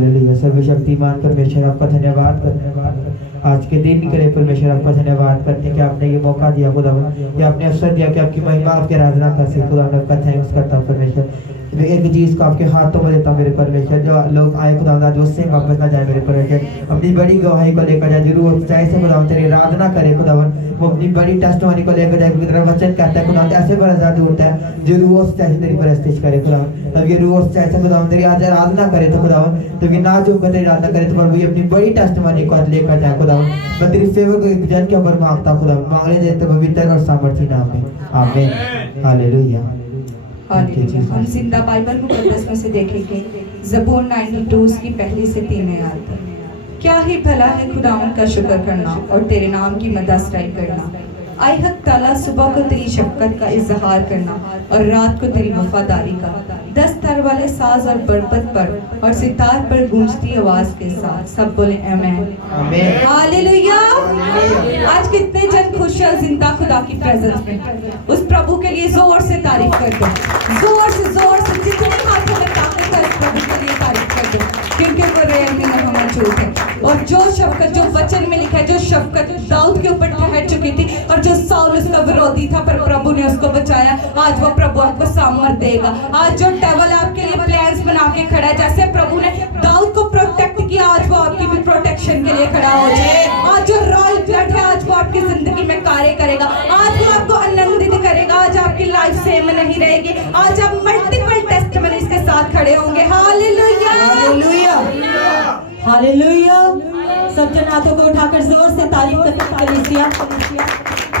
Hallelujah. सर्वशक्तिमान परमेश्वर आपका धन्यवाद आज के दिन के लिए परमेश्वर आपका धन्यवाद करते हैं कि आपने ये मौका दिया खुदावन, कि आपने अवसर दिया कि आपकी महिमा आपकी आराधना कर सके। खुदावन आपका थैंक्स करता हूँ परमेश्वर। एक चीज को आपके हाथों में देता हूँ मेरे परमेश्वर, जो लोग आए खुदावन आज उससे वापस ना जाए मेरे परमेश्वर, अपनी बड़ी गवाही को लेकर जाए, जरूर सच्चाई से खुदावन तेरी आराधना करे खुदावन, वो अपनी बड़ी टेस्टमनी को लेकर जाए, तेरा वचन कहता है खुदावन ऐसे पर आजाद होता है जो रूह सच्चाई से तेरी परस्तिश करे खुदावन, तब ये रूह सच्चाई से खुदावन तेरी आज आराधना करे तो खुदावन, तब ये ना जो तेरी आराधना करे तो प्रभु ये अपनी बड़ी टेस्टमनी को आज लेकर जाए खुदावन। मैं तेरी फेवर को एक जन के ऊपर मांगता खुदावन, मांगने देते पवित्र और सामर्थी नाम में, आमीन हालेलुया। हम जिंदा बाइबल मुकद्दस में से देखेंगे ज़बूर 92 उसकी पहली से 3 आयत। क्या ही भला है खुदावन का शुक्र करना और तेरे नाम की मददसराई करना। आए हक ताला सुबह को तेरी शफकत का इजहार करना और रात को तेरी वफादारी का। 10 तार वाले साज और बरबत पर और सितार पर गूंजती आवाज के साथ सब बोले आमीन हालेलुया। आज कितने जन खुश हैं जिंदा खुदा की प्रेजेंस में। उस प्रभु के लिए जोर से तारीफ कर दो, जोर से जितने हाथों में ताकत है उस प्रभु के लिए तारीफ कर दो, क्योंकि वो रहमी और मौजूद है। और जो शफकत जो वचन में लिखा है, जो शफकत दाऊद के ऊपर ठहर चुकी थी और जो साउल उसका विरोधी था पर प्रभु ने उसको बचाया, आज वो प्रभु आपको सामर्थ देगा। आज जो डेविल आपके लिए प्लान्स बना के खड़ा है, जैसे प्रभु ने दाऊद को प्रोटेक्ट किया, आज वो आपकी भी प्रोटेक्शन के लिए खड़ा हो जाए। आज जो रॉयल ब्लड है आज वो आपकी जिंदगी में कार्य करेगा, आज वो आपको आनंदित करेगा, आज आपकी लाइफ सेम नहीं रहेगी, आज आप मल्टीपल टेस्टिमनीज के साथ खड़े होंगे। Hallelujah hallelujah. सब जन हाथों को उठाकर जोर से तारीफ करते हैं कलीसिया।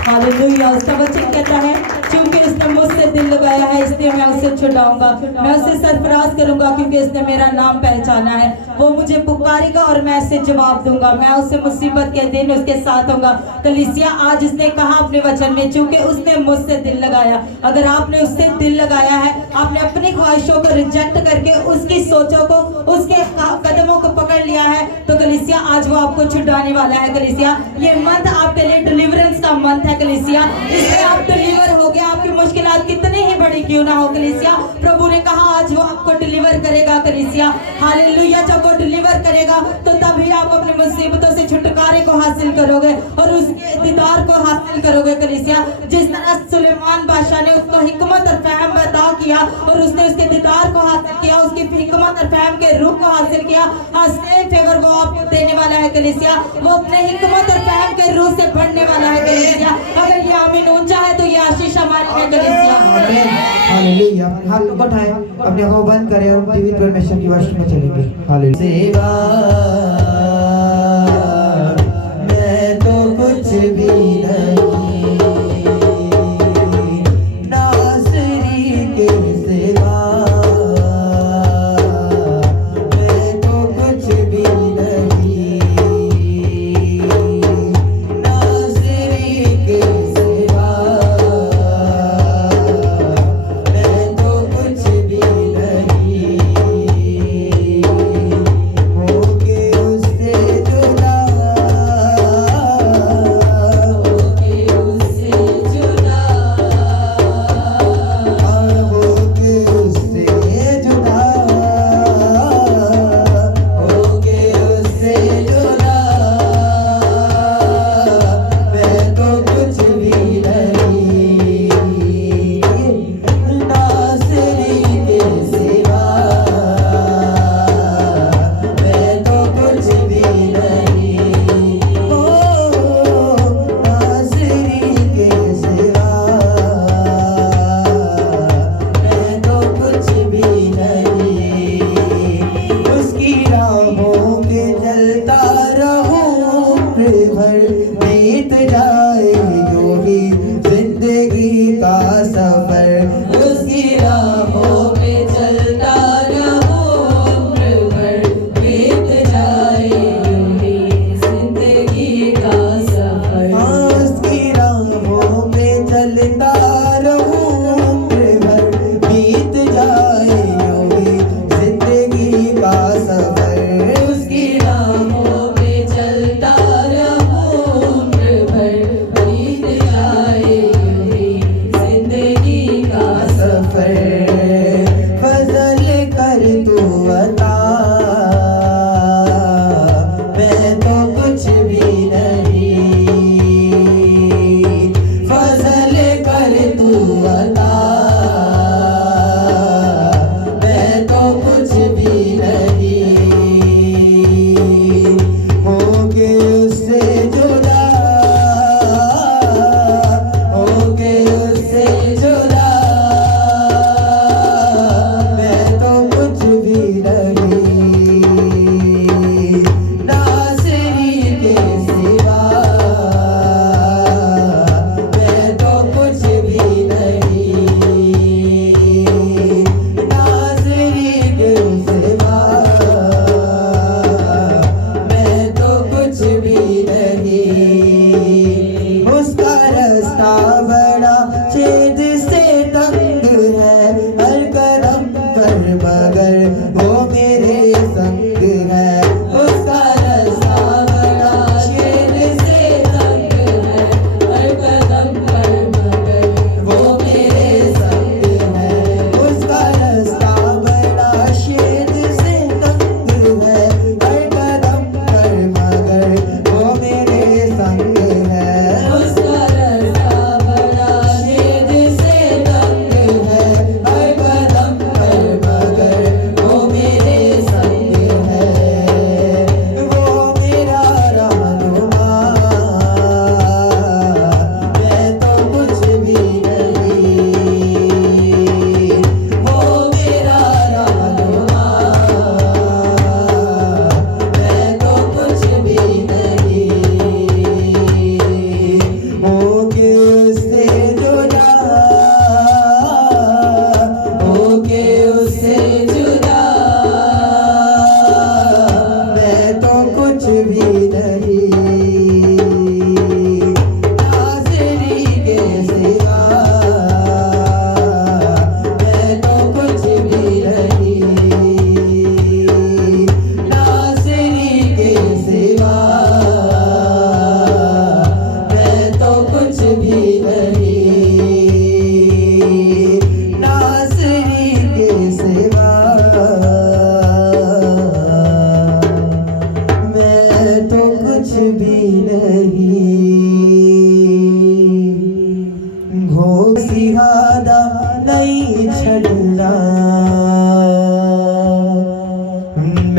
हालेलुया। उसका वचन कहता है क्योंकि इसने मुझसे दिल लगाया है इसलिए मैं उसे छुड़ाऊंगा, मैं उसे सरफराज करूंगा क्योंकि इसने मेरा नाम पहचाना है। वो मुझे पुकारेगा और मैं उसे जवाब दूंगा, मैं उसे मुसीबत के दिन उसके साथ होगा। कलीसिया आज उसने कहा अपने वचन में क्योंकि उसने मुझसे दिल लगाया। अगर आपने उससे दिल लगाया है, आपने अपनी ख्वाहिशों को रिजेक्ट करके उसकी सोचों को उसके कदमों को पकड़ लिया है, तो कलीसिया आज वो आपको छुड़ाने वाला है। कलीसिया ये मंथ आपके लिए डिलीवरेंस का मंथ है। कलीसिया इसमें आप डिलीवर हो गए, आपकी मुश्किलात कितनी ही बड़ी क्यों ना हो। कलीसिया प्रभु ने कहा आज वो आपको डिलीवर करेगा। कलीसिया हालेलुया। जब वो डिलीवर करेगा तो तभी आप अपनी मुसीबतों से छुटकारे को हासिल करोगे और उसके दीदार को हासिल करोगे। कलीसिया जिस तरह सुलेमान बादशाह ने उसको हिकमत और फहम अता किया और उसने उसके दीदार को हासिल किया, उसकी हिकमत और फहम के रूह को हासिल किया, आज सेम फेवर वो आपको देने वाला है। कलीसिया वो अपने हिकमत और फहम के रूह से बढ़ने वाला है। कलीसिया अगर ये आमीन ऊंचा है तो ये आशीष हमारी है। कलीसिया हालेलुया। हाथों को उठाएं, अपने आंखों बंद करें और पवित्र परमेश्वर की वर्षिप में चलेंगे। हालेलुया। सेवा मैं तो कुछ भी नहीं, नासरी के सेवा मैं तो कुछ भी नहीं, नासरी के सेवा मैं तो कुछ भी नहीं, होके उस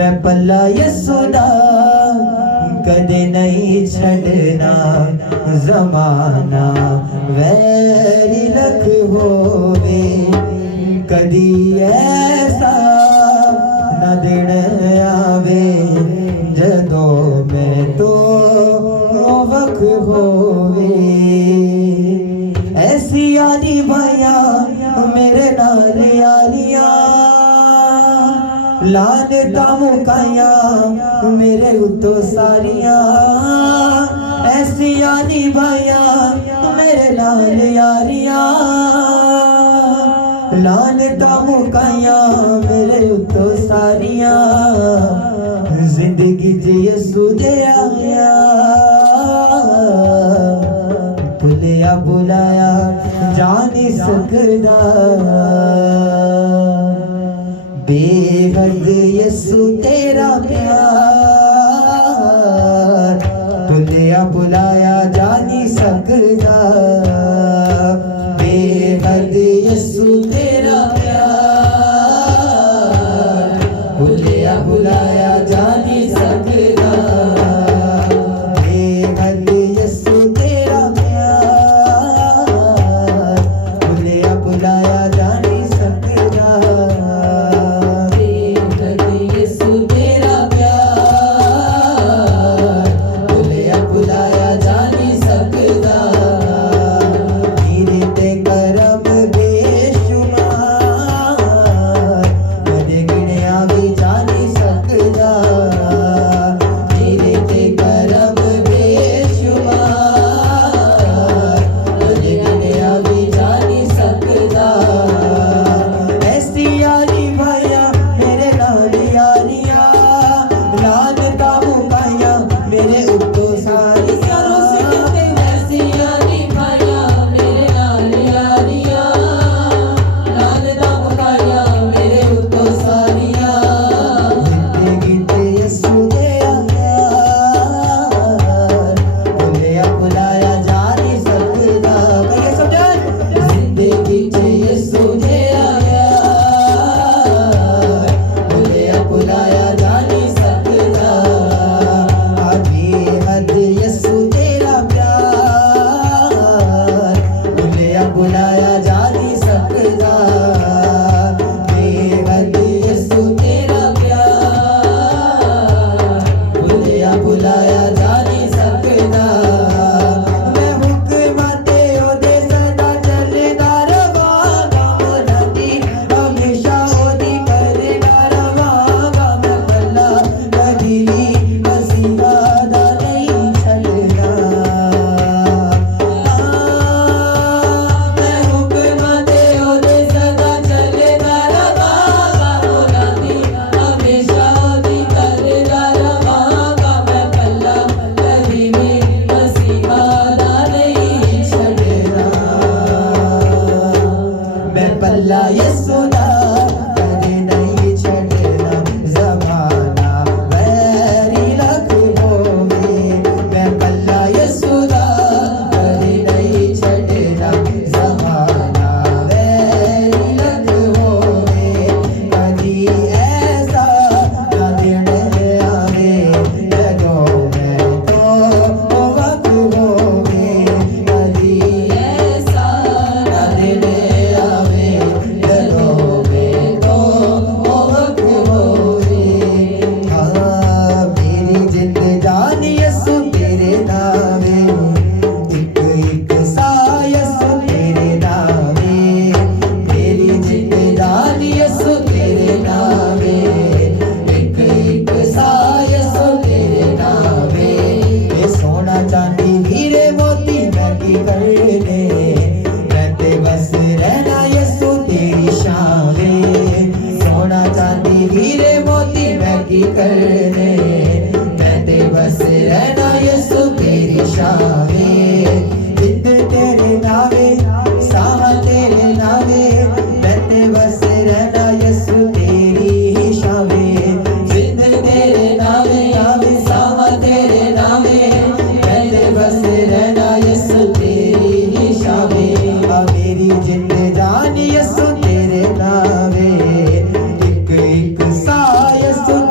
मैं पल्ला यसुदा कदे नहीं छड़ना जमाना वैरी लख होवे कदी ऐसा न दिन आवे जदों मैं तो वख होवे ऐसी यारी भाया मेरे नाल यारियां लानता मुकाया मेरे उतो सारियां ऐसी यारी भाया मेरे नाल यारियां लानता मुकाया मेरे उतो सारियां जिंदगी च यसू दे आया भुलिया बुलाया जा नहीं सकदा बेहद यसू तेरा प्यार भुलिया बुलाया जा नहीं सकदा बेहद यसू तेरा प्यार भुलिया बुलाया जा नहीं सकदा बेहद यसू तेरा प्यार भुलिया बुलाया जा नहीं सकदा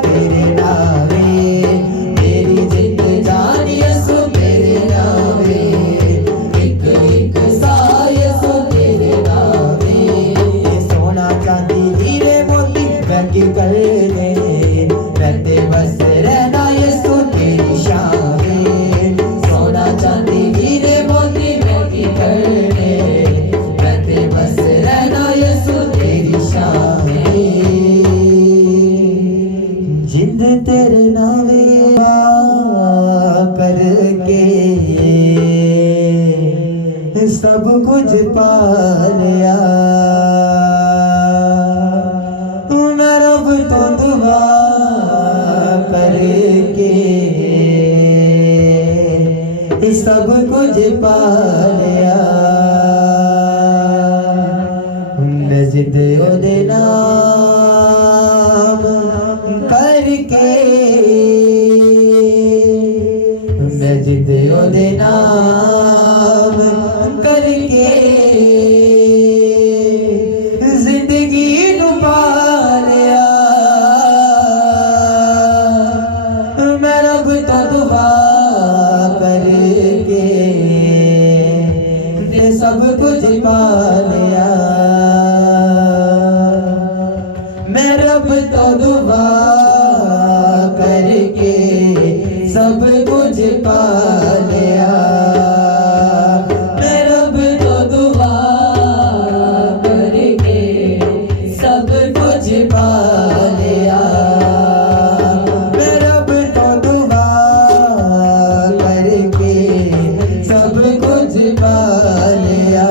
तेरे जिंद तेरे नावे करके सब कुछ पा लिया। मैं रब तो दुआ करके सब कुछ पा लिया। मैं जिद ओदे नाम करके मैं जिद ओदे नाम करके जिंदगी नू पा लिया। मैं रब तो दुआ करके सब कुछ पा लिया। मैं रब तो दुआ करके सब कुछ पा लिया। मैं रब तो दुआ करके सब कुछ पा लिया। मैं रब तो दुआ करके सब कुछ पा लिया।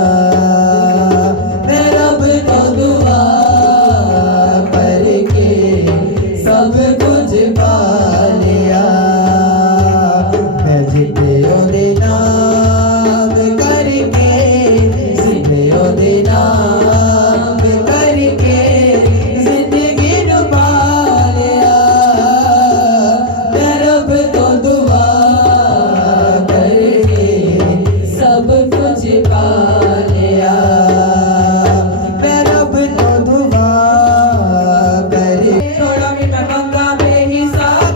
मैं रब तो दुआ करके सब कुछ पा लिया। मैं जिते ओदे नाम करके जिते ओदे नाम करके जिंदगी नू पा लिया। मैं रब तो दुआ करके सब कुछ पा लिया। मैं रब तो दुआ करे थोड़ा भी मैं मंगा बेहिसाब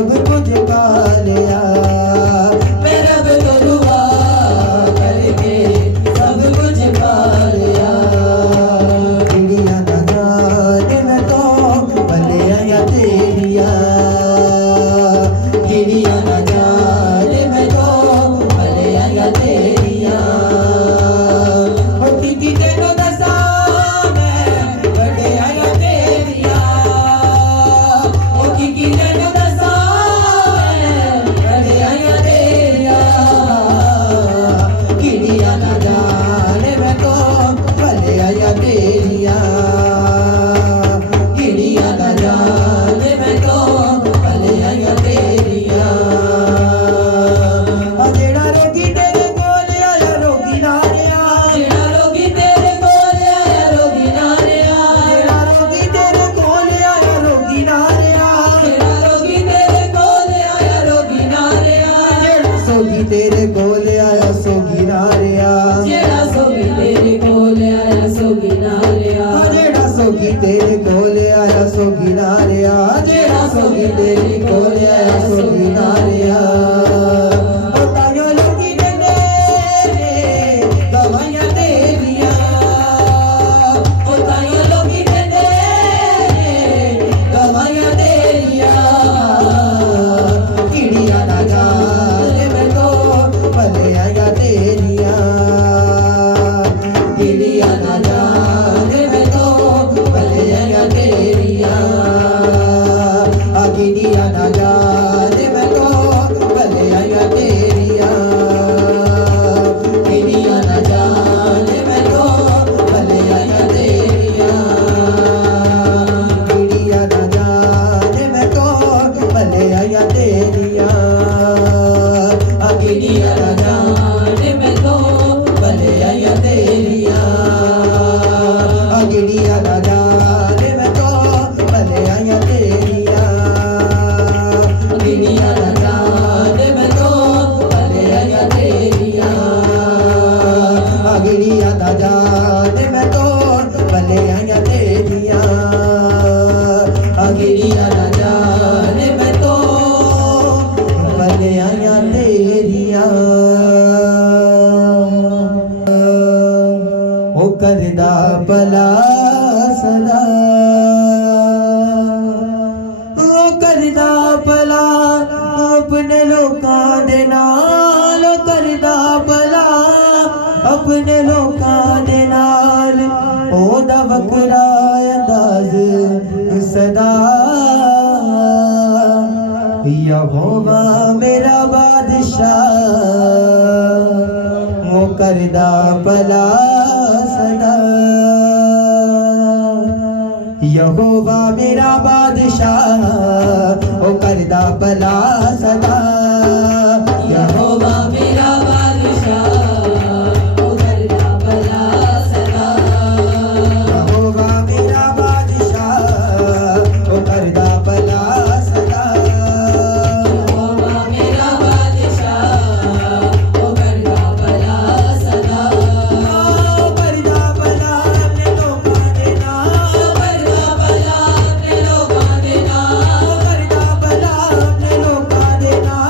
सब कुछ पा लिया। मैं रब को दुआ करके सब कुछ पा लिया। चिड़िया न जाने मैं तो भले या तेरिया। चिड़िया न जाने मैं तो भले या तेरिया। ओ किसी तेनो दसा मैं बड़े या तेरिया। ओ की तेनो दसा मैं बड़े या तेरिया। चिड़िया न जाने मैं तो भले या तेरिया। चिड़िया न जाने मैं तो भले या तेरिया। जेड़ा रोगी तेरे कोल आया रोगी ना रिया। जेड़ा रोगी तेरे कोल आया रोगी ना रिया। जेड़ा रोगी तेरे कोल आया रोगी ना रिया। जेड़ा रोगी तेरे कोल आया रोगी ना रिया। जेड़ा सोगी तेरे कोल आया सोगी ना रिया। जेड़ा सोगी तेरे कोल आया सोगी ना रिया। जेड़ा सोगी तेरे कोल आया सोगी ना रिया। जेड़ा सोगी तेरे कोल आया सोगी ना रिया। ओ तायो लोगी ने दवाइयां तेरिया। ओ तायो लोगी दे दे दवाइयां तेरिया। चिड़िया ना जाने मैं तो भले या तेरिया। चिड़िया ना जाने मैं तो भले या तेरिया। चिड़िया ना जाने मैं तो भले या तेरिया। चिड़िया ना जाने मैं तो भले या तेरिया। चिड़िया ना जाने मैं तो भले या तेरिया। चिड़िया ना जाने मैं तो भले या तेरिया। चिड़िया ना जाने मैं तो भले या तेरिया। चिड़िया ना जाने मैं तो भले या तेरिया। चिड़िया ना जाने मैं तो भले या तेरिया। चिड़िया ना जाने मैं तो भले या तेरिया। ओ करदा भला सदा। ओ करदा भला अपने लोकां दे नाल। ओ करदा भला अपने लोकां दे नाल। ओदा वखरा अंदाज सदा। यहोवा मेरा बादशाह वो करदा भला सदा। यहोवा मेरा बादशाह वो करदा भला सदा। यहोवा मेरा बादशाह ओ करदा भला सदा। यहोवा मेरा बादशाह वो करदा भला सदा। यहोवा मेरा बादशाह ओ करदा भला सदा। ओ करदा भला अपने लोकां दे नाल। ओ करदा भला अपने लोकां दे नाल। ओ करदा भला अपने लोकां दे नाल।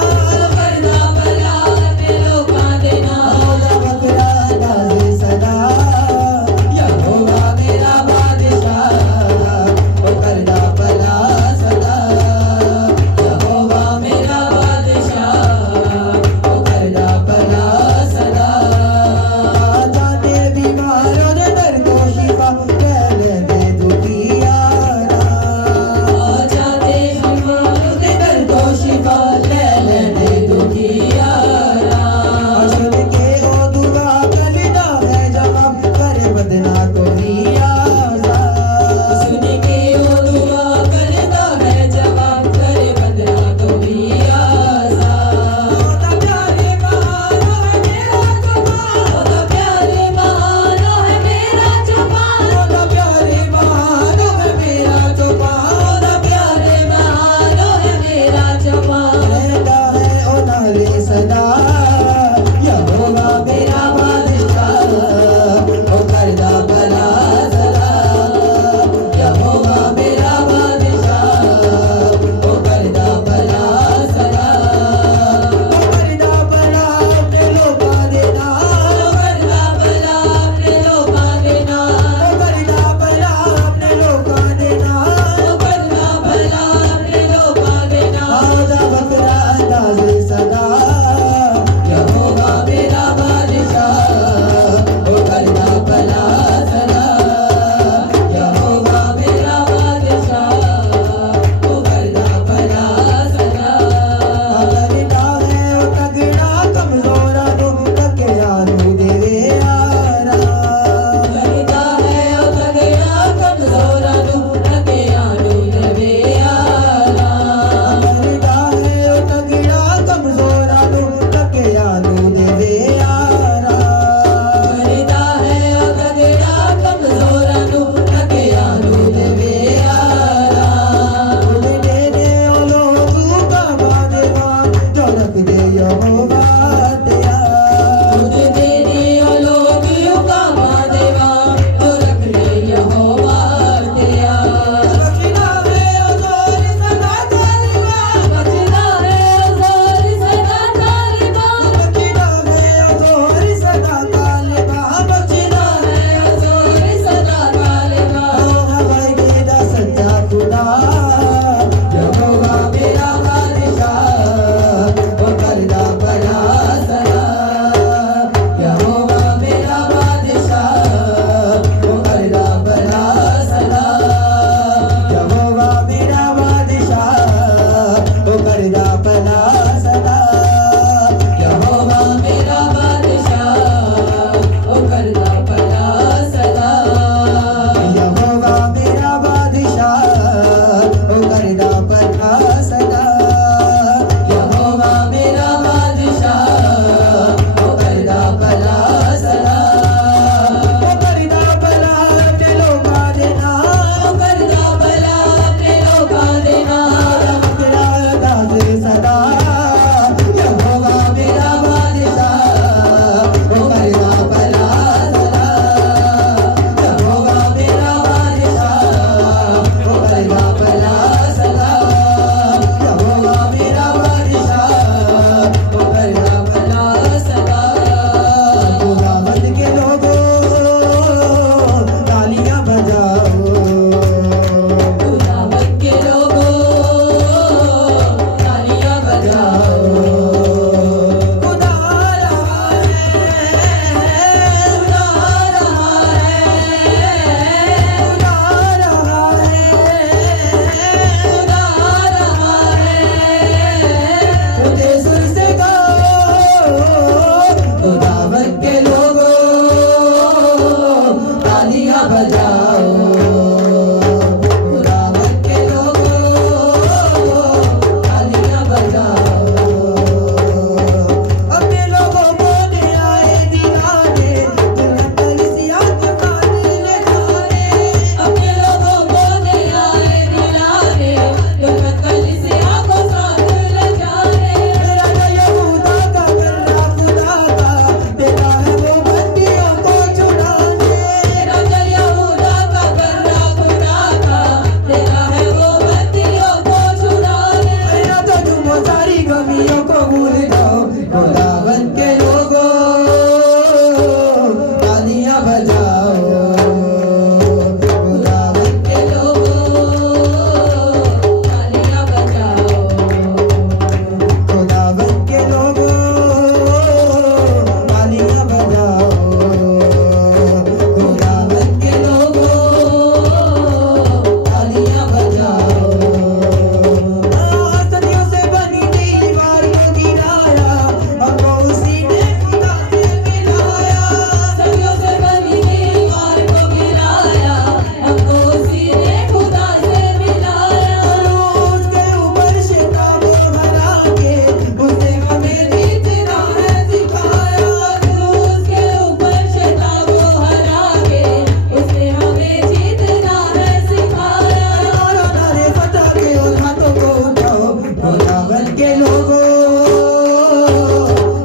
के लोगों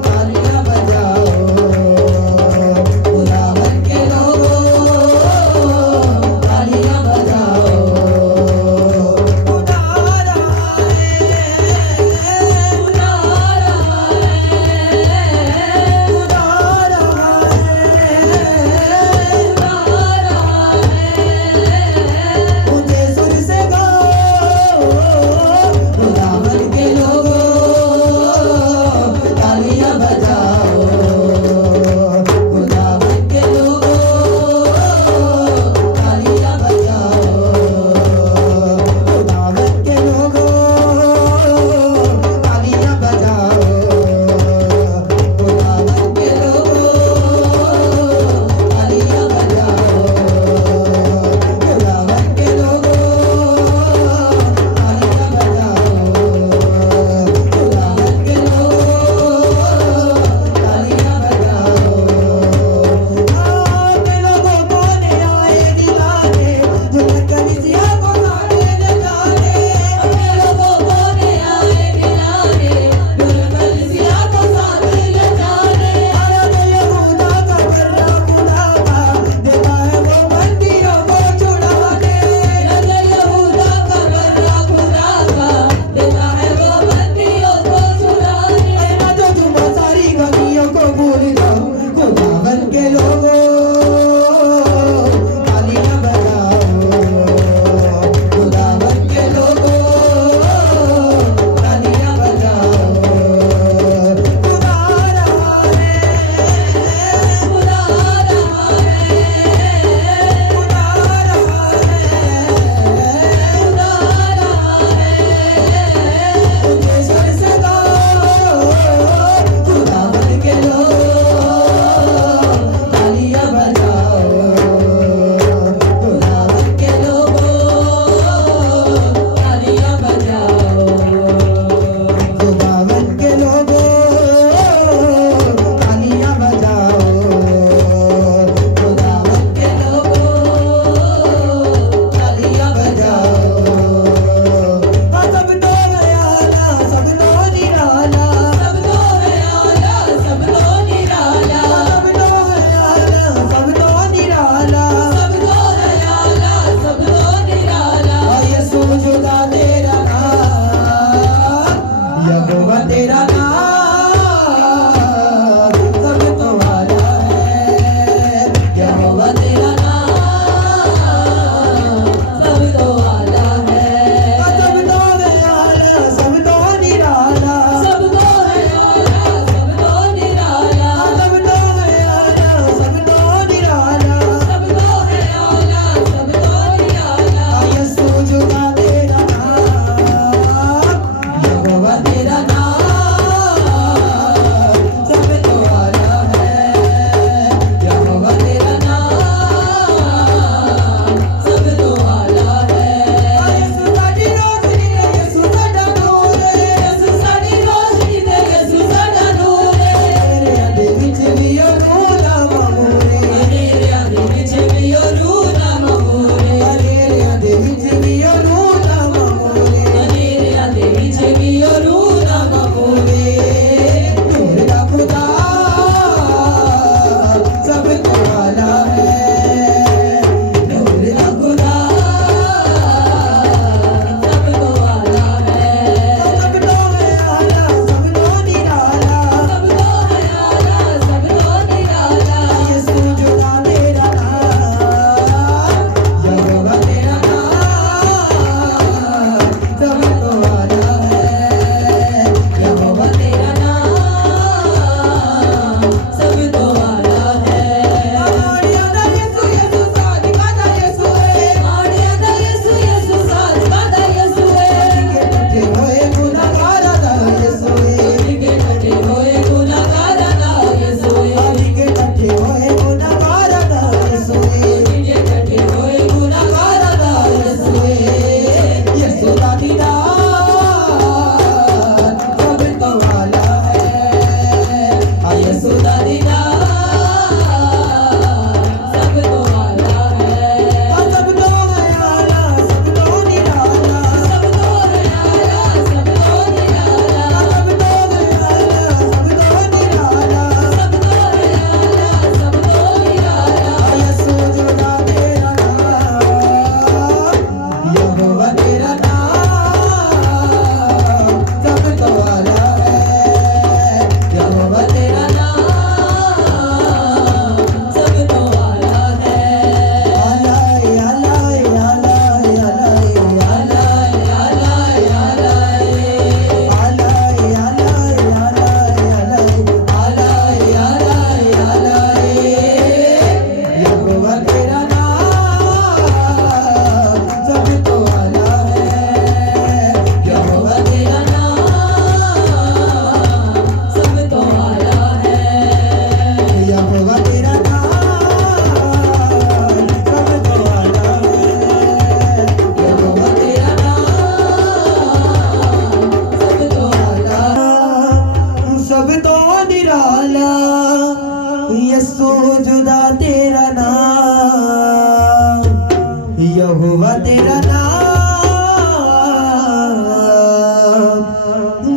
तालियां बजाओ, खुदावन के लोगों तालियां बजाओ। खुदा रहा है, खुदा रहा है, खुदा रहा है, ऊंचे सुर से गाओ, खुदावन के लोगों तालियां बजाओ, खुदावन के लोगों तालियां बजाओ, खुदावन के लोगों तालियां बजाओ, खुदावन के लोगों तालियां बजाओ, खुदावन के लोगों तालियां बजाओ, खुदावन के लोगों तालियां बजाओ। आपके लोगों कौन आए दिलाने, दुल्हन कलीसिया को गाने नचाने। अपने लोगों कौन आए दिलाने, दुल्हन कलीसिया को गाने नचाने। अरब यहूदा का बर्रा खुदा का, देता है वो बंदियों को छुड़ाने। अरब यहूदा का बर्रा खुदा का, देता है वो बंदियों को छुड़ाने। ना तो तुम सारी गमियों को भूल जाओ, खुदावन के लोगों तालियां बजाओ, खुदावन के लोगों तालियां बजाओ। खुदा रहा है, खुदा रहा है, खुदा रहा है, ऊंचे स्वर से गाओ, खुदावन के लोगों तालियां बजाओ, खुदावन के लोगों तालियां बजाओ, खुदावन के लोगों तालियां बजाओ, खुदावन के लोगों तालियां बजाओ। सब तो गयाला, सब तो निराला, सब तो गयाला, सब तो निराला, सब तो गयाला, सब तो निराला, सब तो गयाला, सब तो निराला। यीशु जुदा तेरा नाम, यहोवा तेरा नाम, सब तो वाला है। यहोवा तेरा नाम, सब तो वाला है। सब तो गयाला, सब तो निराला, सब तो गयाला, सब तो निराला, सब तो गयाला, सब तो निराला, सब तो गयाला, सब तो निराला। यीशु जुदा तेरा नाम, यहोवा तेरा नाम,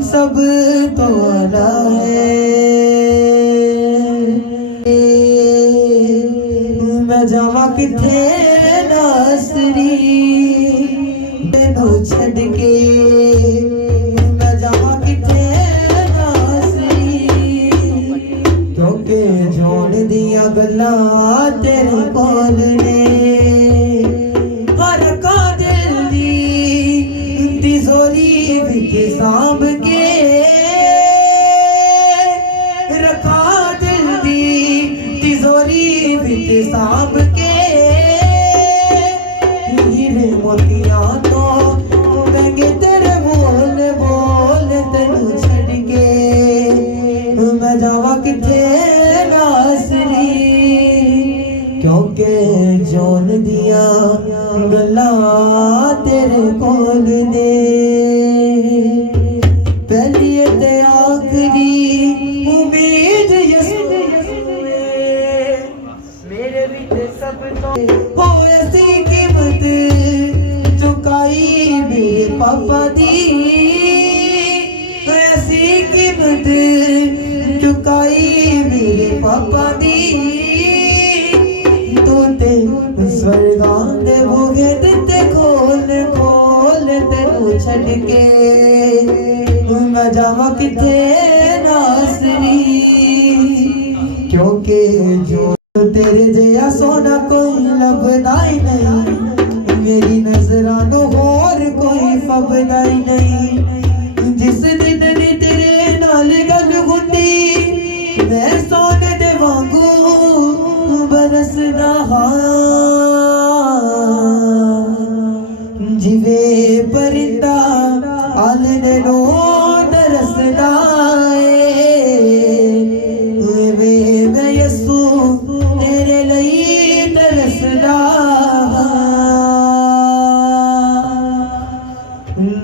सब तो आला है। मैं जावा किथे नासरी तेनू छड़ के, मैं जावा किथे नासरी, क्योंकि जोन दिया गल्लां तेरे कोल ने। हर कादिल दी तिजोरी विच सांभ के रखा, दिल दी तिजोरी विच सांभ के, हीरे मोतियां तो महंगे तेरे बोल बोल तेनू छड़ के। मैं जावा किथे नासरी, क्योंकि जोन दिया गल्लां तेरे कोल ने। पहली ते आखिरी उम्मीद यसू मेरे विच सब तो हो, ऐसी कीमत चुकाई मेरे पापा दी, ऐसी कीमत चुकाई मेरे पापा दी। तू ते स्वर्गां दे भोगे दिते खोल खोल तेनू छड़ के। मैं जावा किथे नासरी, क्योंकि जो तेरे जया सोना कोई लभदा ही नहीं, मेरी नजरां नू होर कोई फबदा ही नहीं। जिस दिन नी तेरे नाल गल हुंदी, मैं सोने दे वांगू बरसदा हां, जिवे परिंदा आलने नो तरसदा वे मैं यसू तेरे लई तरसदा।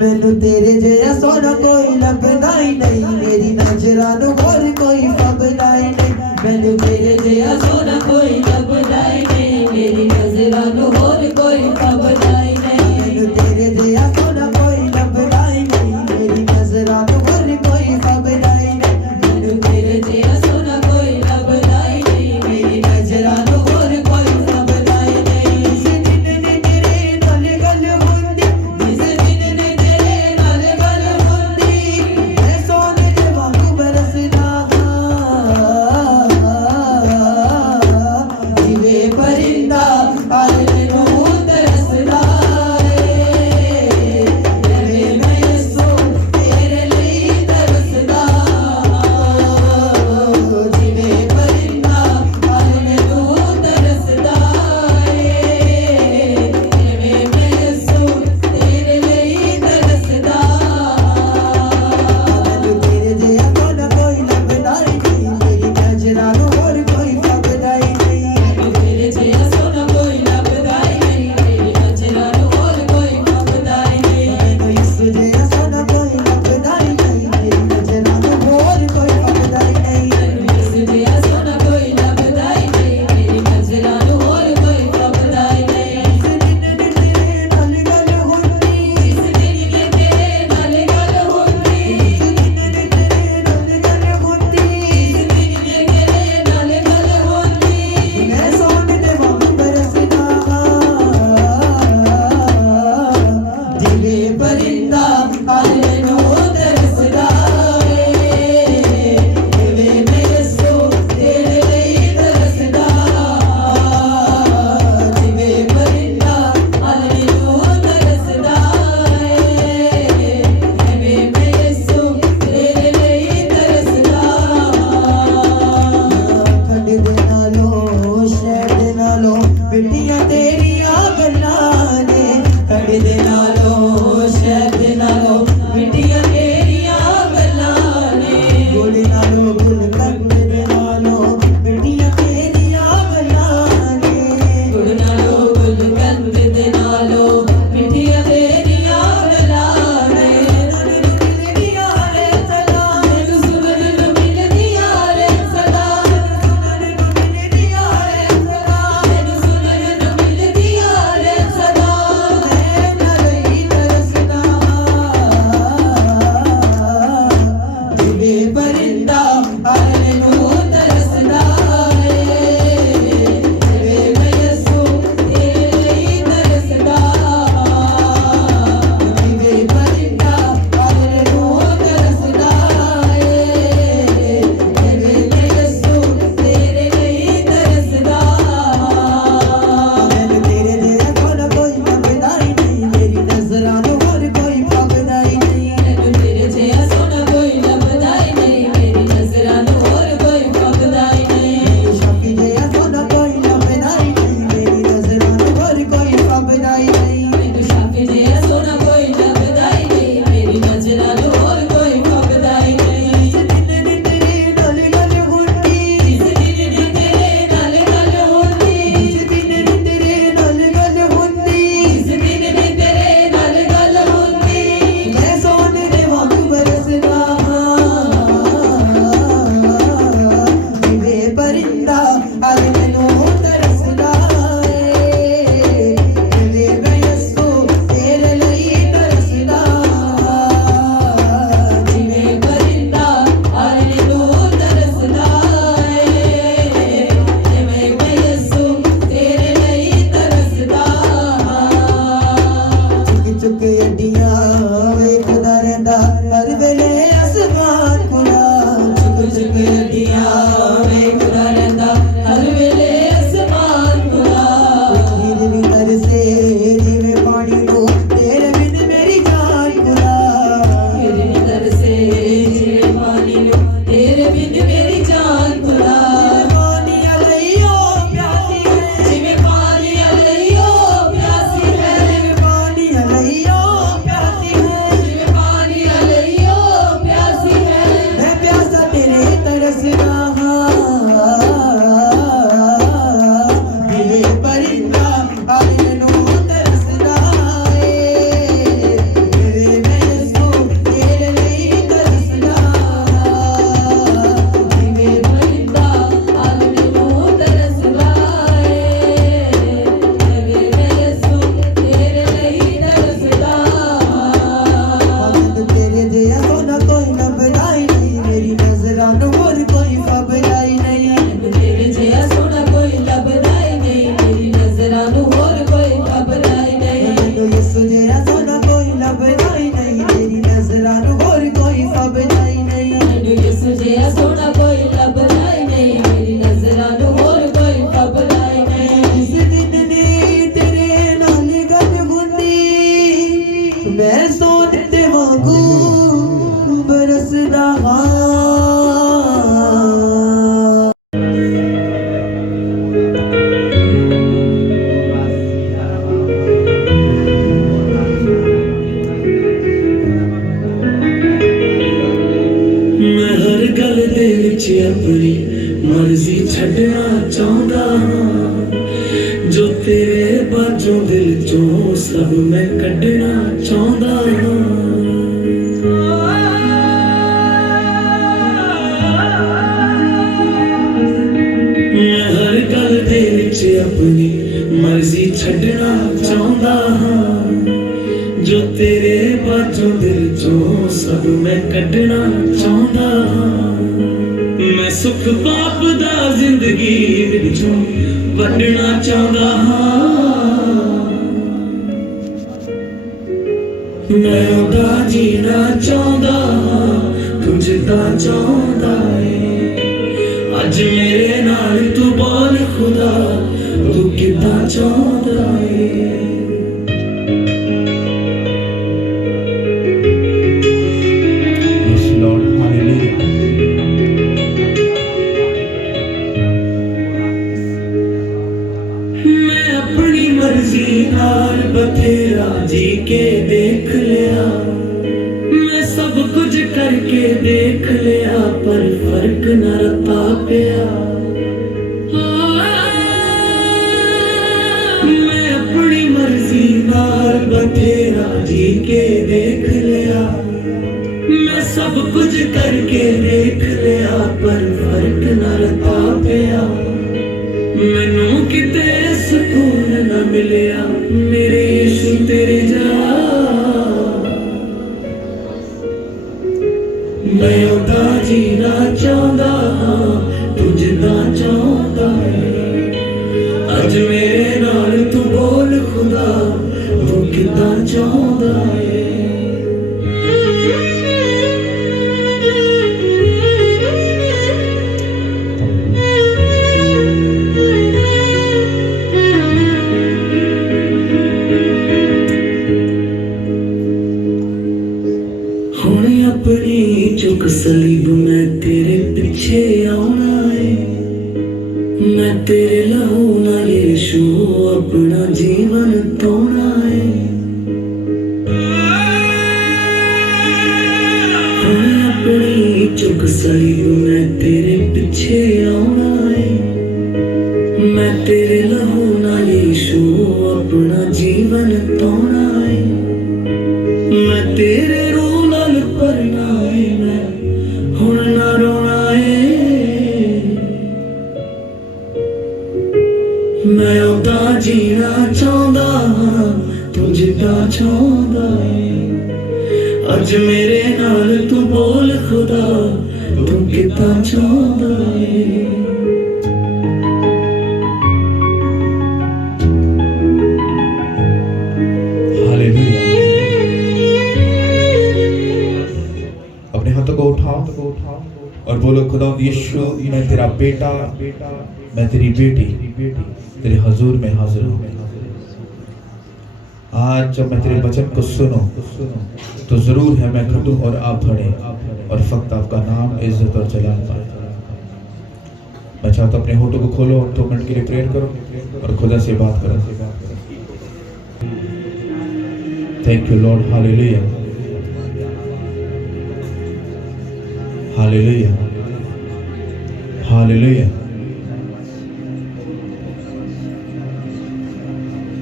मैनू तेरे जया सोना कोई लभदा ही नहीं, मेरी नजरां नू होर कोई फबदा ही नहीं। मैनू तेरे जया सोना कोई लभदा ही नहीं, मेरी नजरां नू होर कोई फबदा ही नहीं। मैनू तेरे जया सोना कोई लभदा ही नहीं, मेरी नजरां नू होर कोई फबदा ही नहीं। मैनू तेरे जया सोना कोई लभदा ही नहीं, मेरी नजरां नू होर कोई फबदा ही नहीं। जिस दिन ने तेरे नाल गल हुंदी, जिस दिन ने तेरे नाल गल हुंदी, मैं सोने दे वांगू बरसदा हां। वसदा वा मैं हर गल दे विच अपनी मर्जी छड्डना चाहता हाँ जो तेरे बाजों दिल चों सब मैं कड्डना चाहता हाँ मैं हर गल दे विच अपनी मर्जी छड्डना चाहता हाँ जो तेरे बाजों दिल चों सब मैं कड्डना चाहता हाँ मैं सुख पाप दा जिंदगी विचों वंडना चाहता हाँ मैं उदा जीना चाहता हाँ तुझदा चाहता है अज मेरे नाल तू बोल खुदा तू किदा चाहता है बथेरा जी के देख लिया मैं सब कुछ करके देख लिया पर फर्क न रता पिया मैं अपनी मर्जी नाल बथेरा जी के देख लिया मैं सब कुछ करके देख लिया पर फर्क न रता पिया मैनू किते सुकून न मिलिया मेरे यीशु तेरे जा मैं उदा जीना चाहता हाँ तुझदा चाहता है अज मेरे नाल तू बोल खुदा तू किदा चाहता है चुक सलीब मैं तेरे पीछे आना है मैं तेरे लहू ना यीशु अपना जीवन तोड़ना है अपनी चुक सलीब मैं तेरे पीछे आना है मैं तेरे लहू ना यीशु अपना जीवन तोड़ना है मैं तेरे रूह नाल भरना है हुण ना रोना है मैं उदा जीना चाहता हाँ तुझदा चाहता है अज मेरे नाल तू बोल खुदा तू किदा चाहता है और बोलो खुदा यीशु मैं तेरा बेटा मैं तेरी बेटी तेरे हजूर में हाजिर हूँ आज जब मैं तेरे वचन को सुनो तो जरूर है मैं घटूं और आप बढ़े और फक्त आपका नाम इज्जत और जलाल पाए मैं चाहता अपने होठों को खोलो और 2 मिनट के लिए प्रेयर करो और खुदा से बात करो thank you Lord hallelujah hallelujah hallelujah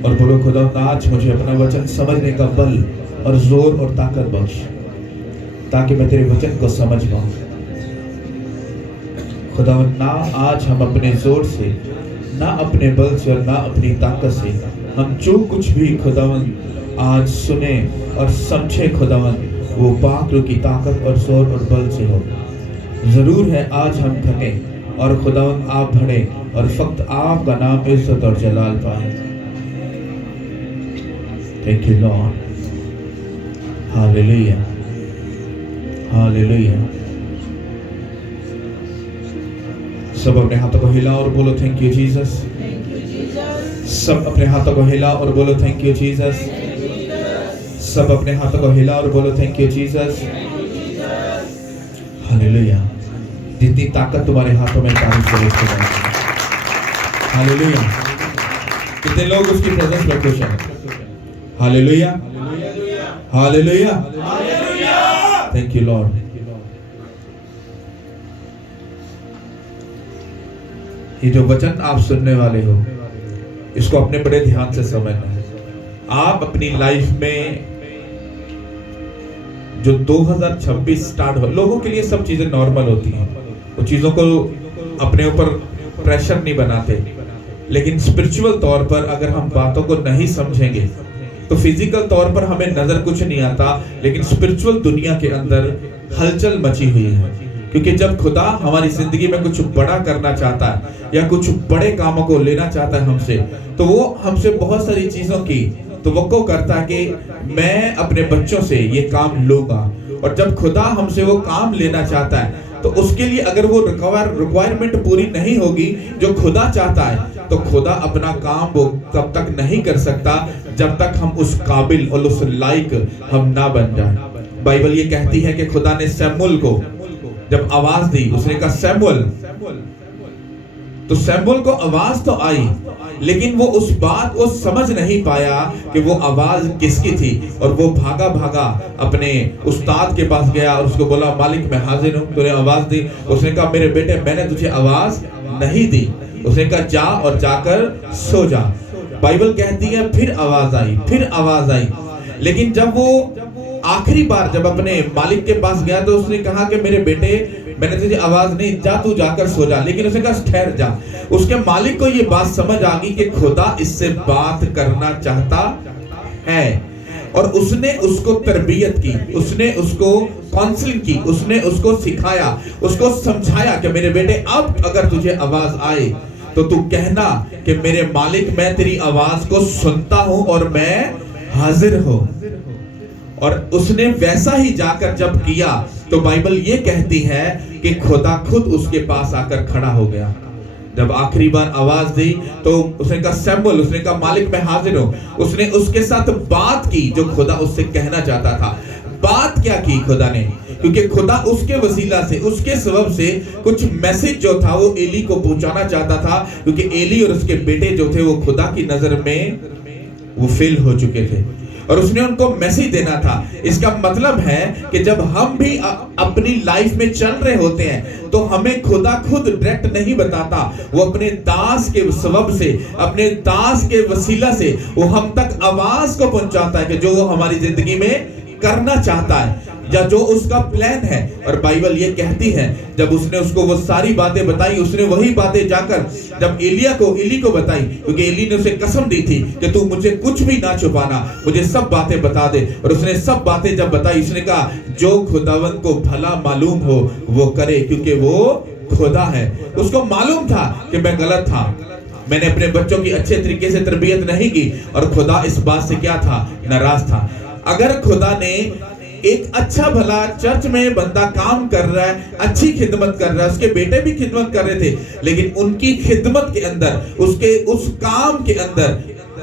और बोलो खुदा आज मुझे अपना वचन समझने का बल और जोर और ताकत बख्श ताकि मैं तेरे वचन को समझ पाऊं खुदा ना आज हम अपने जोर से ना अपने बल से और ना अपनी ताकत से हम जो कुछ भी खुदावन आज सुने और समझे खुदावन वो पाक की ताकत और जोर और बल से हो जरूर है आज हम थके और खुदावन आप बढ़े और फक्त आपका नाम इज्जत और जलाल पाए thank you Lord hallelujah hallelujah सब अपने हाथों को हिला और बोलो थैंक यू जीसस सब अपने हाथों को हिला और बोलो थैंक यू जीसस सब अपने हाथों को हिला और बोलो थैंक यू जीसस हालेलुया। जितनी ताकत तुम्हारे हाथों में तारीफ करो खुदा। हालेलुया। कितने लोग उसकी प्रेजेंस में खुश हैं? Hallelujah, hallelujah, thank you Lord. ये जो वचन आप सुनने वाले हो, इसको अपने बड़े ध्यान से समझना है। आप अपनी लाइफ में जो 2026 स्टार्ट हो, लोगों के लिए सब चीजें नॉर्मल होती हैं, वो चीजों को अपने ऊपर प्रेशर नहीं बनाते, लेकिन स्पिरिचुअल तौर पर अगर हम बातों को नहीं समझेंगे तो फिजिकल तौर पर हमें नजर कुछ नहीं आता, लेकिन स्पिरिचुअल दुनिया के अंदर हलचल मची हुई है। क्योंकि जब खुदा हमारी जिंदगी में कुछ बड़ा करना चाहता है या कुछ बड़े कामों को लेना चाहता है हमसे, तो वो हमसे बहुत सारी चीजों की तवक्को करता है कि मैं अपने बच्चों से ये काम लूंगा। और जब खुदा हमसे वो काम लेना चाहता है तो उसके लिए अगर वो रिक्वायरमेंट पूरी नहीं होगी जो खुदा चाहता है, तो खुदा अपना काम वो तब तक नहीं कर सकता जब तक हम उस काबिल और उस लायक हम ना बन जाए। बाइबल ये कहती है कि खुदा ने शमूएल को जब आवाज दी, उसने कहा शमूएल, तो शमूएल को आवाज तो आई, लेकिन वो उस बात को समझ नहीं पाया कि वो आवाज किसकी थी। और वो भागा भागा अपने उस्ताद के पास गया और उसको बोला, मालिक मैं हाजिर हूँ, तूने आवाज दी। उसने कहा, मेरे बेटे मैंने तुझे आवाज नहीं दी। उसने कहा, जा और जाकर सो जा। बाइबल कहती है फिर आवाज आई, फिर आवाज आई। लेकिन जब वो आखिरी बार जब अपने मालिक के पास गया तो उसने कहा कि मेरे बेटे मैंने तुझे आवाज नहीं, जा तू जाकर सो जा। लेकिन उसने कहा ठहर जा। उसके मालिक को ये बात समझ आ गई कि खुदा इससे बात करना चाहता है, और उसने उसको तरबियत की, उसने उसको काउंसलिंग की, उसने उसको सिखाया, उसको समझाया कि मेरे बेटे अब अगर तुझे आवाज आए तो तू कहना कि मेरे मालिक मैं तेरी आवाज को सुनता हूं और मैं हाजिर हूं। और उसने वैसा ही जाकर जब किया तो बाइबल ये कहती है कि खुदा खुद उसके पास आकर खड़ा हो गया। जब आखिरी बार आवाज दी तो उसने कहा शमूएल, उसने कहा मालिक मैं हाजिर हूं। उसने उसके साथ बात की जो खुदा उससे कहना चाहता था। बात क्या की खुदा ने? क्योंकि खुदा उसके वसीला से, उसके सबब से कुछ मैसेज जो था वो एली को पहुंचाना चाहता था, क्योंकि एली और उसके बेटे जो थे वो खुदा की नजर में वो फेल हो चुके थे और उसने उनको मैसेज देना था। इसका मतलब है कि जब हम भी अपनी लाइफ में चल रहे होते हैं तो हमें खुदा खुद डायरेक्ट नहीं बताता, वो अपने दास के सबब से, अपने दास के वसीला से वो हम तक आवाज को पहुंचाता है कि जो वो हमारी जिंदगी में करना चाहता है या जो उसका प्लान है। और बाइबल ये कहती है जब उसने उसको वो सारी बातें बताई, उसने वही बातें जाकर जब एली को बताई, क्योंकि एली ने उसे कसम दी थी कि तू मुझे कुछ भी ना छुपाना, मुझे सब बातें बता दे। और उसने सब बातें जब बताई, उसने कहा जो खुदावंद को भला मालूम हो वो करे, क्योंकि वो खुदा है। उसको मालूम था कि मैं गलत था, मैंने अपने बच्चों की अच्छे तरीके से तरबियत नहीं की, और खुदा इस बात से क्या था, नाराज था। अगर खुदा ने एक अच्छा भला चर्च में बंदा काम कर रहा है, अच्छी खिदमत कर रहा है, उसके बेटे भी खिदमत कर रहे थे, लेकिन उनकी खिदमत के अंदर, उसके उस काम के अंदर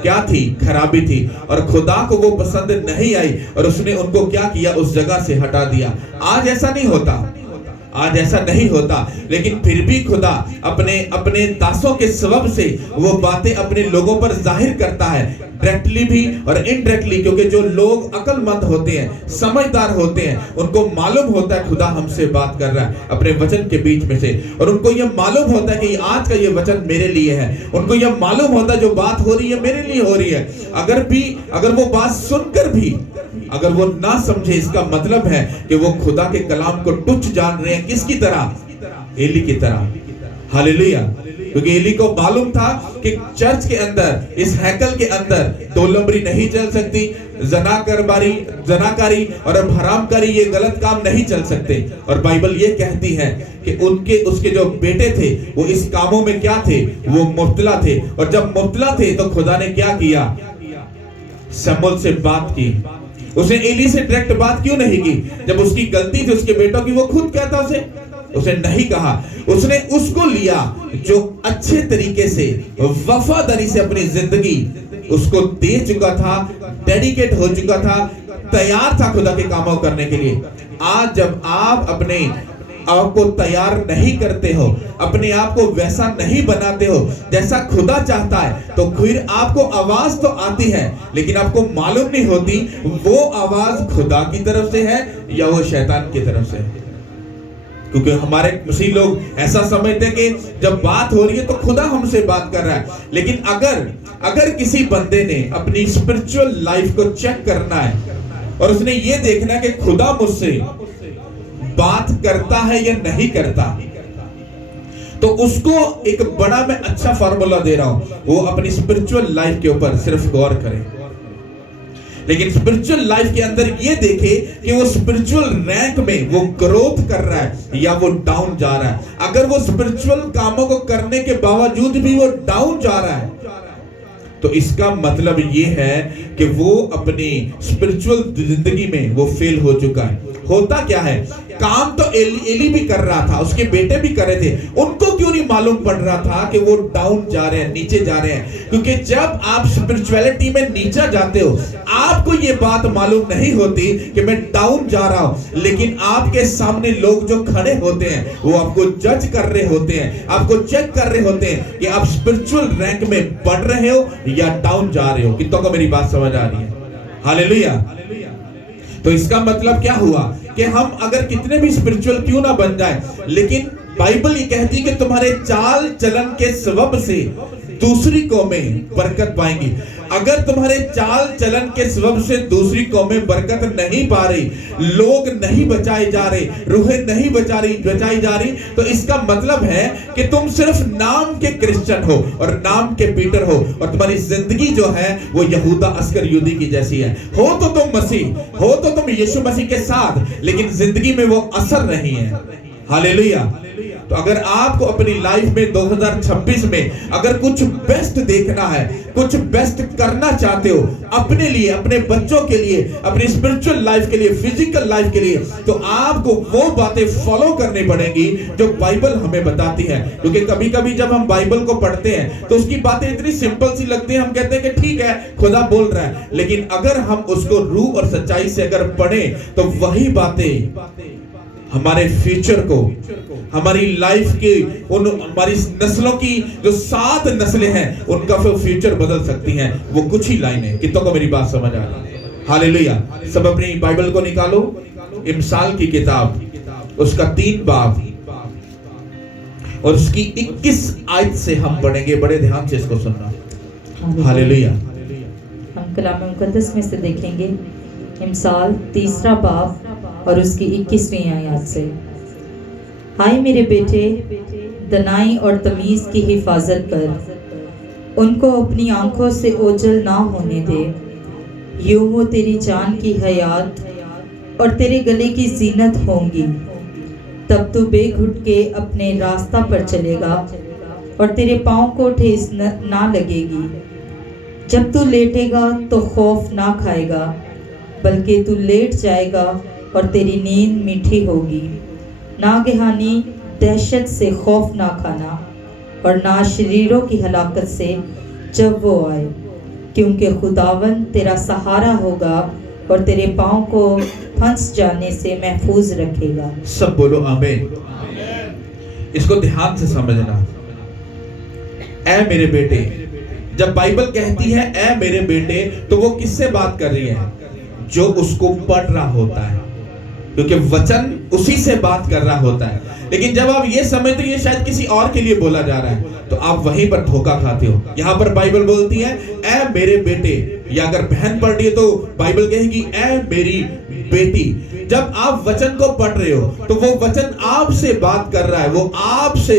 क्या थी, खराबी थी, और खुदा को वो पसंद नहीं आई और उसने उनको क्या किया, उस जगह से हटा दिया। आज ऐसा नहीं होता, आज ऐसा नहीं होता, लेकिन फिर भी खुदा अपने दासों के सबब से वो बातें अपने लोगों पर जाहिर करता है, डायरेक्टली भी और इनडायरेक्टली। क्योंकि जो लोग अक्लमंद होते हैं, समझदार होते हैं, उनको मालूम होता है खुदा हमसे बात कर रहा है अपने वचन के बीच में से, और उनको ये मालूम होता है कि आज का ये वचन मेरे लिए है। उनको ये मालूम होता है जो बात हो रही है मेरे लिए हो रही है। अगर वो बात सुनकर भी अगर वो ना समझे, इसका मतलब है कि वो खुदा के कलाम को तुच्छ जान रहे हैं। किसकी तरह? एली की तरह। हालेलुया। क्योंकि एली को मालूम था कि चर्च के अंदर, इस हैकल के अंदर दो नंबरी नहीं चल सकती, जनाकारी और हरामकारी ये गलत काम नहीं चल सकते। और बाइबल ये कहती है कि उसके जो बेटे थे वो इस कामों में क्या थे, वो मुब्तला थे। और जब मुब्तला थे तो खुदा ने क्या किया, शमूएल से बात की। उसने एली से डायरेक्ट बात क्यों नहीं की? जब उसकी गलती थी उसके बेटों की, वो खुद कहता उसे नहीं कहा। उसने उसको लिया जो अच्छे तरीके से, वफादारी से अपनी जिंदगी उसको दे चुका था, डेडिकेट हो चुका था, तैयार था खुदा के कामों करने के लिए। आज जब आप अपने आपको तैयार नहीं करते हो, अपने आप को वैसा नहीं बनाते हो जैसा खुदा चाहता है, तो फिर आपको आवाज तो आती है लेकिन आपको मालूम नहीं होती वो आवाज खुदा की तरफ से है या वो शैतान की तरफ से है। क्योंकि हमारे मसीह लोग ऐसा समझते हैं कि जब बात हो रही है तो खुदा हमसे बात कर रहा है, लेकिन अगर किसी बंदे ने अपनी स्पिरिचुअल लाइफ को चेक करना है और उसने ये देखना है कि खुदा मुझसे बात करता है या नहीं करता, तो उसको एक बड़ा मैं अच्छा फार्मूला दे रहा हूं, वो अपनी स्पिरिचुअल लाइफ के ऊपर सिर्फ गौर करे। लेकिन स्पिरिचुअल लाइफ के अंदर ये देखे कि वो स्पिरिचुअल रैंक में वो ग्रोथ कर रहा है या वो डाउन जा रहा है। अगर वो स्पिरिचुअल कामों को करने के बावजूद भी वो डाउन जा रहा है, तो इसका मतलब ये है कि वो अपनी स्पिरिचुअल जिंदगी में वो फेल हो चुका है। होता क्या है, काम तो एली भी कर रहा था, उसके बेटे भी कर रहे थे, उनको क्यों नहीं मालूम पड़ रहा था कि वो डाउन जा रहे हैं, नीचे जा रहे हैं? क्योंकि जब आप स्पिरिचुअलिटी में नीचे जाते हो, आपको ये बात मालूम नहीं होती कि मैं डाउन जा रहा हूं, लेकिन आपके सामने लोग जो खड़े होते हैं वो आपको जज कर रहे होते हैं, आपको चेक कर रहे होते हैं कि आप स्पिरिचुअल रैंक में बढ़ रहे हो या डाउन जा रहे हो। कितनों को मेरी बात समझ आ रही है? हालेलुया। तो इसका मतलब क्या हुआ कि हम अगर कितने भी स्पिरिचुअल क्यों ना बन जाए, लेकिन बाइबल ये कहती है कि तुम्हारे चाल चलन के सबब से दूसरी कौमें बरकत पाएंगी। अगर तुम्हारे चाल चलन के सबब से दूसरी कौमें बरकत नहीं पा रही, लोग नहीं बचाए जा रहे, रूहें नहीं बचाई जा रही, तो इसका मतलब है कि तुम सिर्फ नाम के क्रिश्चियन हो और नाम के पीटर हो, और तुम्हारी जिंदगी जो है वो यहूदा अस्कर यूदी की जैसी है। हो तो तुम मसीह, हो तो तुम यीशु मसीह के साथ, लेकिन जिंदगी में वो असर नहीं है। हालेलुया। तो अगर आपको अपनी लाइफ में 2026 में अगर कुछ बेस्ट देखना है, कुछ बेस्ट करना चाहते हो अपने लिए, अपने बच्चों के लिए, अपनी स्पिरिचुअल लाइफ के लिए, फिजिकल लाइफ के लिए, तो आपको वो बातें फॉलो करनी पड़ेंगी जो बाइबल हमें बताती है। क्योंकि कभी कभी जब हम बाइबल को पढ़ते हैं तो उसकी बातें इतनी सिंपल सी लगती है, हम कहते हैं कि ठीक है खुदा बोल रहा है, लेकिन अगर हम उसको रूह और सच्चाई से अगर पढ़ें तो वही बातें हमारे फ्यूचर को, हमारी लाइफ की उन हमारी नस्लों की जो 7 नस्लें हैं उनका फिर फ्यूचर बदल सकती हैं। वो कुछ ही लाइनें। कितनों को मेरी बात समझ आ रही है? हालेलुया। सब अपनी बाइबल को निकालो, इमसाल की किताब, उसका 3 बाब और उसकी 21 आयत से हम पढ़ेंगे। बड़े ध्यान से इसको सुनना। हालेलुया। हम कलाम मुकद्दस में से देखेंगे इमसाल 3 बाब और उसकी 21वीं आयत से। हाय मेरे बेटे, दनाई और तमीज की हिफाजत कर, उनको अपनी आंखों से ओझल ना होने दे। यूं वो तेरी जान की हयात और तेरे गले की जीनत होंगी। तब तू बेघुट के अपने रास्ता पर चलेगा और तेरे पाँव को ठेस ना लगेगी। जब तू लेटेगा तो खौफ ना खाएगा, बल्कि तू लेट जाएगा और तेरी नींद मीठी होगी। नागहानी दहशत से खौफ ना खाना और ना शरीरों की हलाकत से जब वो आए, क्योंकि खुदावन तेरा सहारा होगा और तेरे पाँव को फंस जाने से महफूज रखेगा। सब बोलो आमीन। इसको ध्यान से समझना। ऐ मेरे बेटे, जब बाइबल कहती है ऐ मेरे बेटे, तो वो किससे बात कर रही है? जो उसको पढ़ रहा होता है, क्योंकि वचन उसी से बात कर रहा होता है। लेकिन जब आप ये समझते हो ये शायद किसी और के लिए बोला जा रहा है, तो आप वहीं पर धोखा खाते हो। यहाँ पर बाइबल बोलती है ऐ मेरे बेटे, या अगर बहन पढ़ रही है तो बाइबल कहेगी ऐ मेरी बेटी। जब आप वचन को पढ़ रहे हो तो वो वचन आपसे बात कर रहा है, वो आपसे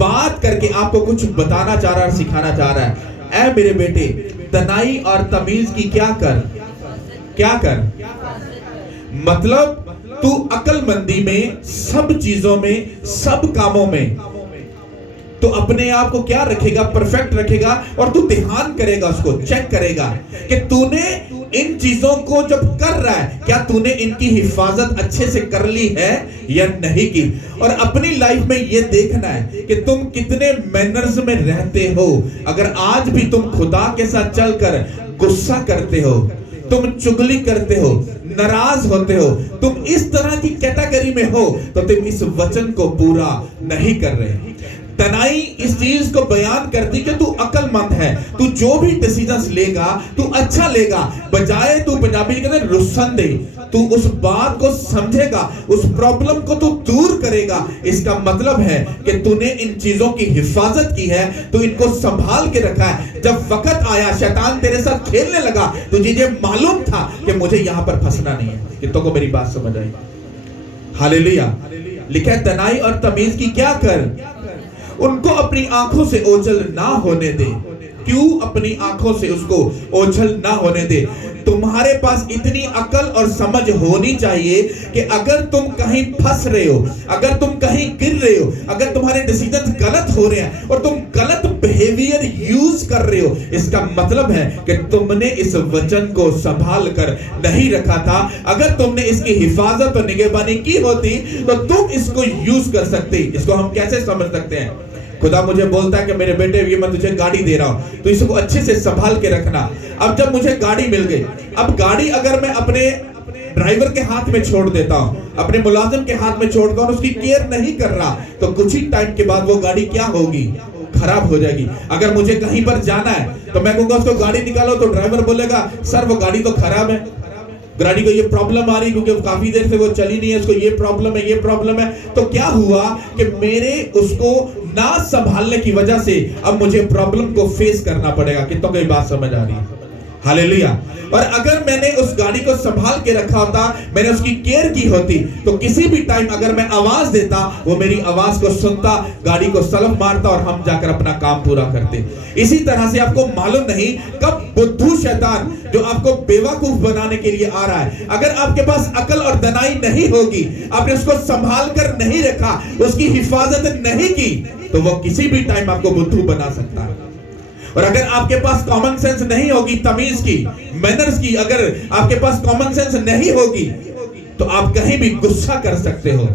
बात करके आपको कुछ बताना चाह रहा है, सिखाना चाह रहा है। ऐ मेरे बेटे, तनाई और तमीज की क्या कर, मतलब तू अक्लमंदी में, सब चीजों में, सब कामों में तो अपने आप को क्या रखेगा? परफेक्ट रखेगा। और तू ध्यान करेगा, उसको चेक करेगा कि तूने इन चीजों को जब कर रहा है, क्या तूने इनकी हिफाजत अच्छे से कर ली है या नहीं की। और अपनी लाइफ में ये देखना है कि तुम कितने मैनर्स में रहते हो। अगर आज भी तुम खुदा के साथ चलकर गुस्सा करते हो, तुम चुगली करते हो, नाराज होते हो, तुम इस तरह की कैटेगरी में हो, तो तुम इस वचन को पूरा नहीं कर रहे। तनाई इस चीज को बयान करती कि तू अक्लमंद है, तू जो भी डिसीजंस लेगा तू अच्छा लेगा, बजाय तू पंजाबी में कहते हैं रुसन दे, तू उस बात को समझेगा, उस प्रॉब्लम को तू दूर करेगा। इसका मतलब है कि तूने इन चीजों की हिफाजत की है, तू इनको संभाल के रखा है। जब वक्त आया शैतान तेरे साथ खेलने लगा, तुझे ये मालूम था कि मुझे यहां पर फंसना नहीं है। कितनों को मेरी बात समझ आई? हालेलुया। लिखा है तनाई और तमीज की क्या कर, उनको अपनी आंखों से ओझल ना होने दे। क्यों अपनी आंखों से उसको ओझल ना होने दे? तुम्हारे पास इतनी अकल और समझ होनी चाहिए कि अगर तुम कहीं फंस रहे हो, अगर तुम कहीं गिर रहे हो, अगर तुम्हारे डिसीजन गलत हो रहे हैं और तुम गलत बिहेवियर यूज कर रहे हो, इसका मतलब है कि तुमने इस वचन को संभाल कर नहीं रखा था। अगर तुमने इसकी हिफाजत और निगहबानी की होती तो तुम इसको यूज कर सकते। इसको हम कैसे समझ सकते हैं? खुदा मुझे बोलता है कि मेरे बेटे ये मैं तुझे गाड़ी दे रहा हूं, तो इसको अच्छे से संभाल के रखना। अब जब मुझे गाड़ी मिल गई, अब गाड़ी अगर मैं अपने ड्राइवर के हाथ में छोड़ देता हूं, अपने मुलाजिम के हाथ में छोड़कर और उसकी केयर नहीं कर रहा, तो कुछ ही टाइम के बाद वो गाड़ी क्या होगी? खराब हो जाएगी। अगर मुझे कहीं पर जाना है तो मैं कहूंगा उसको गाड़ी निकालो, तो ड्राइवर बोलेगा सर वो गाड़ी तो खराब है, गाड़ी को ये प्रॉब्लम आ रही क्योंकि काफी देर से वो चली नहीं है, उसको ये प्रॉब्लम है, ये प्रॉब्लम है। तो क्या हुआ कि मेरे उसको ना संभालने की वजह से अब मुझे प्रॉब्लम को फेस करना पड़ेगा। कितनों को ये बात समझ आ रही है? हालेलुया। और अगर मैंने उस गाड़ी को संभाल के रखा होता, मैंने उसकी केयर की होती, तो किसी भी टाइम अगर मैं आवाज देता, वो मेरी आवाज को सुनता, गाड़ी को सलफ मारता और हम जाकर अपना काम पूरा करते। इसी तरह से आपको मालूम नहीं कब बुद्धू शैतान जो आपको बेवकूफ बनाने के लिए आ रहा है, अगर आपके पास अकल और दनाई नहीं होगी, आपने उसको संभाल कर नहीं रखा, उसकी हिफाजत नहीं की, तो वो किसी भी टाइम आपको बुद्धू बना सकता है। और अगर आपके पास कॉमन सेंस नहीं होगी, तमीज की, मैनर्स की, अगर आपके पास कॉमन सेंस नहीं होगी, तो आप कहीं भी गुस्सा कर सकते हो,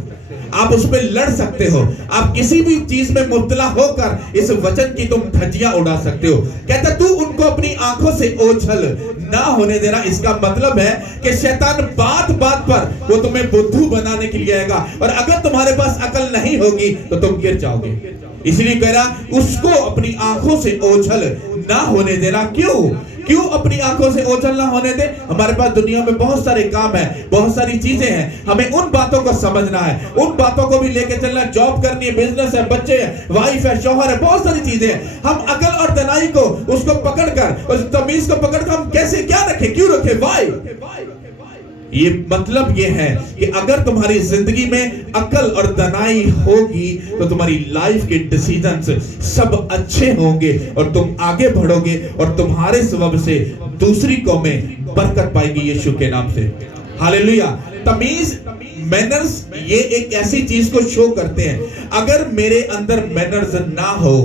आप उस पर लड़ सकते हो, आप किसी भी चीज में मुब्तला होकर इस वचन की तुम धज्जियां उड़ा सकते हो। कहता तू उनको अपनी आंखों से ओझल ना होने देना। इसका मतलब है कि शैतान बात बात पर वो तुम्हें बुद्धू बनाने के लिए आएगा, और अगर तुम्हारे पास अकल नहीं होगी तो तुम गिर जाओगे। इसलिए कह रहा उसको अपनी आंखों से ओझल ना होने देना। क्यों अपनी आंखों से ओझल ना होने दे? हमारे पास दुनिया में बहुत सारे काम है, बहुत सारी चीजें हैं, हमें उन बातों को समझना है, उन बातों को भी लेके चलना है। जॉब करनी है, बिजनेस है, बच्चे हैं, वाइफ है, शौहर है, बहुत सारी चीजें हैं। हम अकल और दनाई को उसको पकड़कर, उस तमीज को पकड़कर हम कैसे क्या रखें, क्यों रखें? वाई ये मतलब ये है कि अगर तुम्हारी जिंदगी में अकल और दनाई होगी तो तुम्हारी लाइफ के डिसीजंस सब अच्छे होंगे और तुम आगे बढ़ोगे, और तुम्हारे सबब से दूसरी कौमें बरकत पाएगी यीशु के नाम से। हालेलुया। तमीज, मैनर्स, ये एक ऐसी चीज को शो करते हैं। अगर मेरे अंदर मैनर्स ना हो,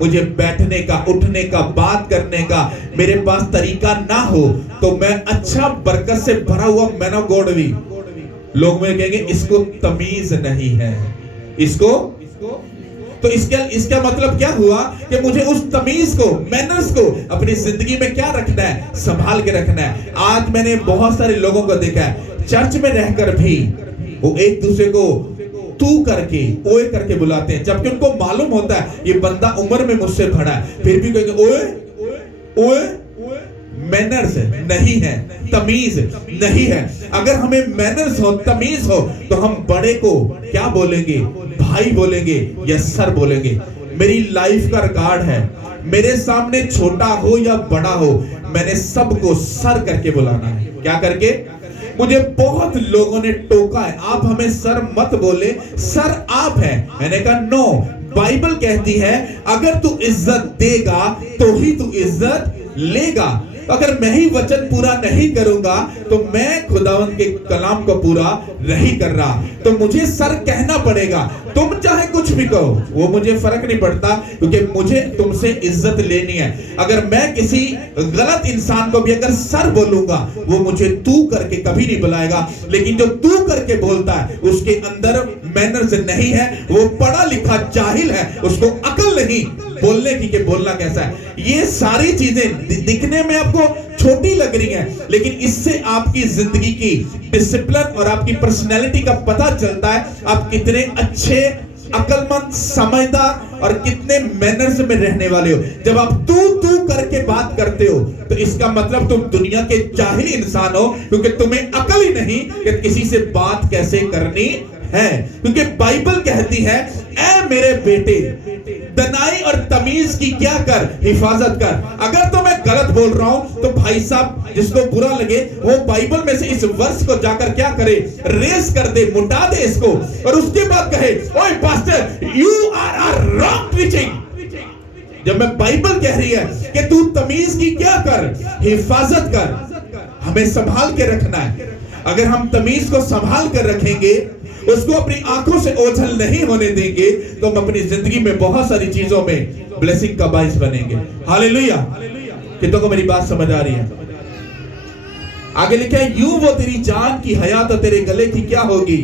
मुझे बैठने का, उठने का, बात करने का मेरे पास तरीका ना हो, तो मैं अच्छा बरकत से भरा हुआ मैन ऑफ गॉड भी, लोग मेरे कहेंगे इसको तमीज नहीं है, इसको। तो इसका मतलब क्या हुआ कि मुझे उस तमीज को, मैनर्स को अपनी जिंदगी में क्या रखना है, संभाल के रखना है। आज मैंने बहुत सारे लोगों को देखा है चर्च में रहकर भी वो एक दूसरे को तू करके, ओए करके बुलाते हैं, जबकि उनको मालूम होता है ये बंदा उम्र में मुझसे बड़ा है, फिर भी कहेंगे ओए ओए। मैनर्स नहीं है, तमीज नहीं है। अगर हमें मैनर्स हो, तमीज हो, तो हम बड़े को क्या बोलेंगे? भाई बोलेंगे या सर बोलेंगे। मेरी लाइफ का रिकॉर्ड है, मेरे सामने छोटा हो या बड़ा हो, मैंने सबको सर करके बुलाना है। क्या करके? मुझे बहुत लोगों ने टोका है, आप हमें सर मत बोले, सर आप हैं। मैंने कहा नो, बाइबल कहती है अगर तू इज्जत देगा तो ही तू इज्जत लेगा। अगर मैं ही वचन पूरा नहीं करूंगा तो मैं खुदावंद के कलाम को पूरा नहीं कर रहा, तो मुझे सर कहना पड़ेगा। तुम चाहे कुछ भी कहो, वो मुझे फर्क नहीं पड़ता, क्योंकि मुझे तुमसे इज्जत लेनी है। अगर मैं किसी गलत इंसान को भी अगर सर बोलूंगा, वो मुझे तू करके कभी नहीं बुलाएगा। लेकिन जो तू करके बोलता है उसके अंदर मैनर्स नहीं है, वो पढ़ा लिखा जाहिल है, उसको अकल नहीं बोलने की कि बोलना कैसा है। ये सारी चीजें दिखने में आपको छोटी लग रही हैं, लेकिन इससे आपकी जिंदगी की डिसिप्लिन और आपकी पर्सनैलिटी का पता चलता है आप कितने अच्छे, अक्लमंद, समझदार और कितने मैनर्स में रहने वाले हो। जब आप तू करके बात करते हो तो इसका मतलब तुम दुनिया के जाहिल इंसान हो, क्योंकि तुम्हें अकल ही नहीं कि किसी से बात कैसे करनी है। क्योंकि बाइबल कहती है, ऐ मेरे बेटे, दनाई और तमीज की क्या कर, हिफाजत कर। अगर तो मैं गलत बोल रहा हूं तो भाई साहब जिसको बुरा लगे वो बाइबल में से इस वर्ष को जाकर क्या करे, रेस कर दे, मुटा दे इसको, और उसके बाद कहे, ओए pastor you are wrong preaching. जब मैं बाइबल कह रही है कि तू तमीज की क्या कर, हिफाजत कर, हमें संभाल के रखना है। अगर हम तमीज को संभाल कर रखेंगे, उसको अपनी आंखों से ओझल नहीं होने देंगे, तो हम अपनी जिंदगी में बहुत सारी चीजों में ब्लेसिंग का बाइस बनेंगे। हालेलुया। कितनों को मेरी बात समझ आ रही है? आगे लिखा है, यूं वो तेरी जान की हया तो तेरे गले की क्या होगी।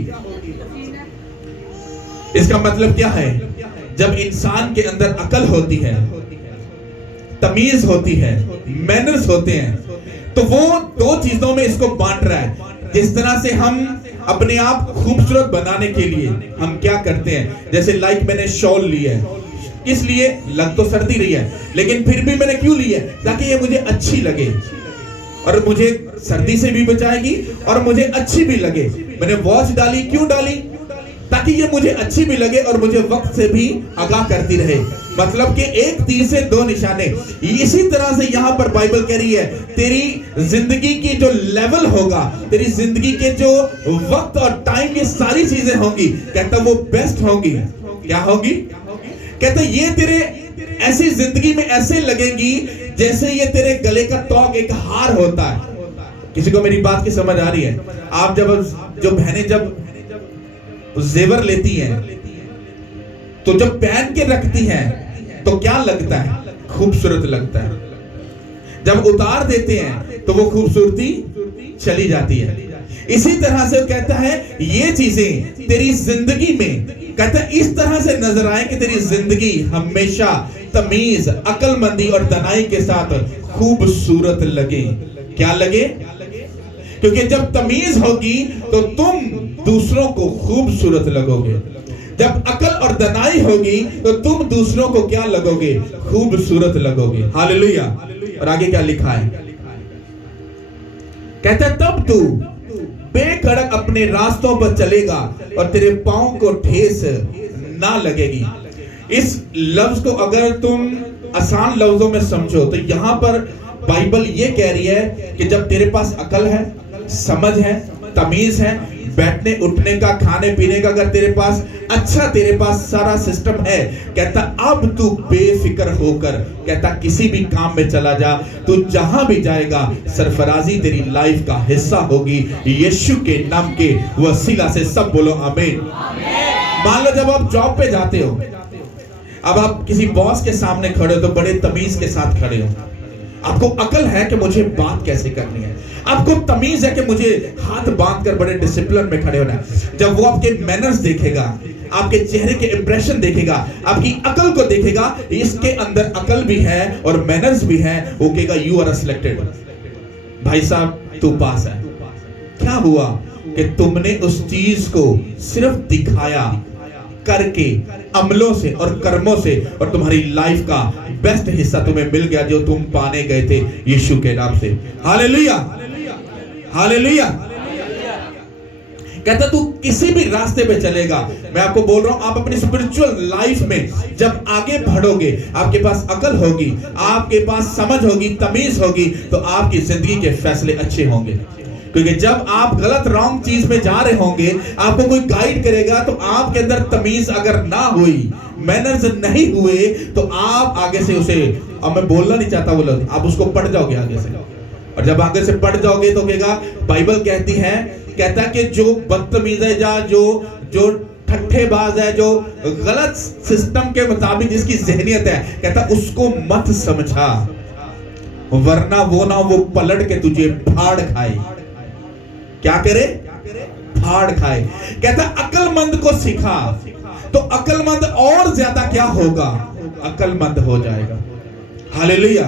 इसका मतलब क्या है? जब इंसान के अंदर अकल होती है, तमीज होती है, मैनर्स होते हैं, तो वो दो चीजों में इसको बांट रहा है। जिस तरह से हम अपने आप खूबसूरत बनाने के लिए हम क्या करते हैं, जैसे लाइक मैंने शॉल ली है, इसलिए लग तो सर्दी रही है लेकिन फिर भी मैंने क्यों ली है, ताकि ये मुझे अच्छी लगे और मुझे सर्दी से भी बचाएगी और मुझे अच्छी भी लगे। मैंने वॉच डाली, क्यों डाली? ताकि ये मुझे अच्छी भी लगे और मुझे वक्त से भी आगाह करती रहे। मतलब कि एक तीर से दो निशाने। इसी तरह से यहां पर बाइबल कह रही है, तेरी जिंदगी की जो लेवल होगा, तेरी जिंदगी के जो वक्त और टाइम की सारी चीजें होंगी, कहता वो बेस्ट होंगी। क्या होगी? कहता ये तेरे ऐसी जिंदगी में ऐसे लगेगी जैसे ये तेरे गले का तौक एक हार होता है। किसी को मेरी बात की समझ आ रही है? आप जो बहनें जब जेवर लेती हैं तो जब पहन के रखती हैं तो क्या लगता है? खूबसूरत लगता है। जब उतार देते हैं तो वो खूबसूरती चली जाती है। इसी तरह से कहता है ये चीजें तेरी जिंदगी में, कहता है इस तरह से नजर आए कि तेरी जिंदगी हमेशा तमीज, अक्लमंदी और दनाई के साथ खूबसूरत लगे। क्या लगे? क्योंकि जब तमीज होगी तो तुम दूसरों को खूबसूरत लगोगे। जब अकल और दनाई होगी तो तुम दूसरों को क्या लगोगे? खूबसूरत लगोगे। हालेलुया। और आगे क्या लिखा है? कहता है तब तू बेखड़क अपने रास्तों पर चलेगा और तेरे पांव को ठेस ना लगेगी। इस लफ्ज को अगर तुम आसान लफ्जों में समझो तो यहां पर बाइबल ये कह रही है कि जब तेरे पास अकल है, समझ है, तमीज है, बैठने उठने का, खाने पीने का, अगर तेरे पास अच्छा, तेरे पास सारा सिस्टम है, कहता अब तू बेफिक्र होकर, कहता किसी भी काम में चला जा, तू जहां भी जाएगा सरफराजी तेरी लाइफ का हिस्सा होगी। यीशु के नाम के वसीला से सब बोलो आमीन। मान लो जब आप जॉब पे जाते हो, अब आप किसी बॉस के सामने खड़े हो तो बड़े तमीज के साथ खड़े हो। आपको अकल है कि मुझे बात कैसे करनी है, आपको तमीज है कि मुझे हाथ बांधकर बड़े डिसिप्लिन में खड़े होना है। जब वो आपके मैनर्स देखेगा, आपके चेहरे के इंप्रेशन देखेगा, आपकी अकल को देखेगा, इसके अंदर अकल भी है और मैनर्स भी है, वो कहेगा यू आर सिलेक्टेड, भाई साहब तू पास है। क्या हुआ कि तुमने उस चीज को सिर्फ दिखाया करके, अमलों से और कर्मों से, और तुम्हारी लाइफ का बेस्ट हिस्सा तुम्हें मिल गया जो तुम पाने गए थे यीशु के नाम से। Hallelujah, hallelujah. कहता तू किसी भी रास्ते पे चलेगा, मैं आपको बोल रहा हूं, आप अपनी स्पिरिचुअल लाइफ में जब आगे बढ़ोगे, आपके पास अकल होगी, आपके पास समझ होगी, तमीज होगी, तो आपकी जिंदगी के फैसले अच्छे होंगे। क्योंकि जब आप गलत रॉन्ग चीज में जा रहे होंगे, आपको कोई गाइड करेगा, तो आपके अंदर तमीज अगर ना हुई, मैनर्स नहीं हुए, तो आप आगे से उसे, अब मैं बोलना नहीं चाहता वो लोग, आप उसको पढ़ जाओगे आगे से, और जब आगे से पढ़ जाओगे तो कहेगा, बाइबल कहती है, कहता है कि जो बदतमीज है, या जो ठट्ठेबाज है, जो गलत सिस्टम के मुताबिक जिसकी जहनियत है, कहता उसको मत समझा, वरना वो ना वो पलट के तुझे फाड़ खाए। क्या करे? फाड़ खाए। कहता अकलमंद को सिखा, तो अकलमंद और ज्यादा क्या होगा? अकलमंद हो जाएगा। हालेलुया।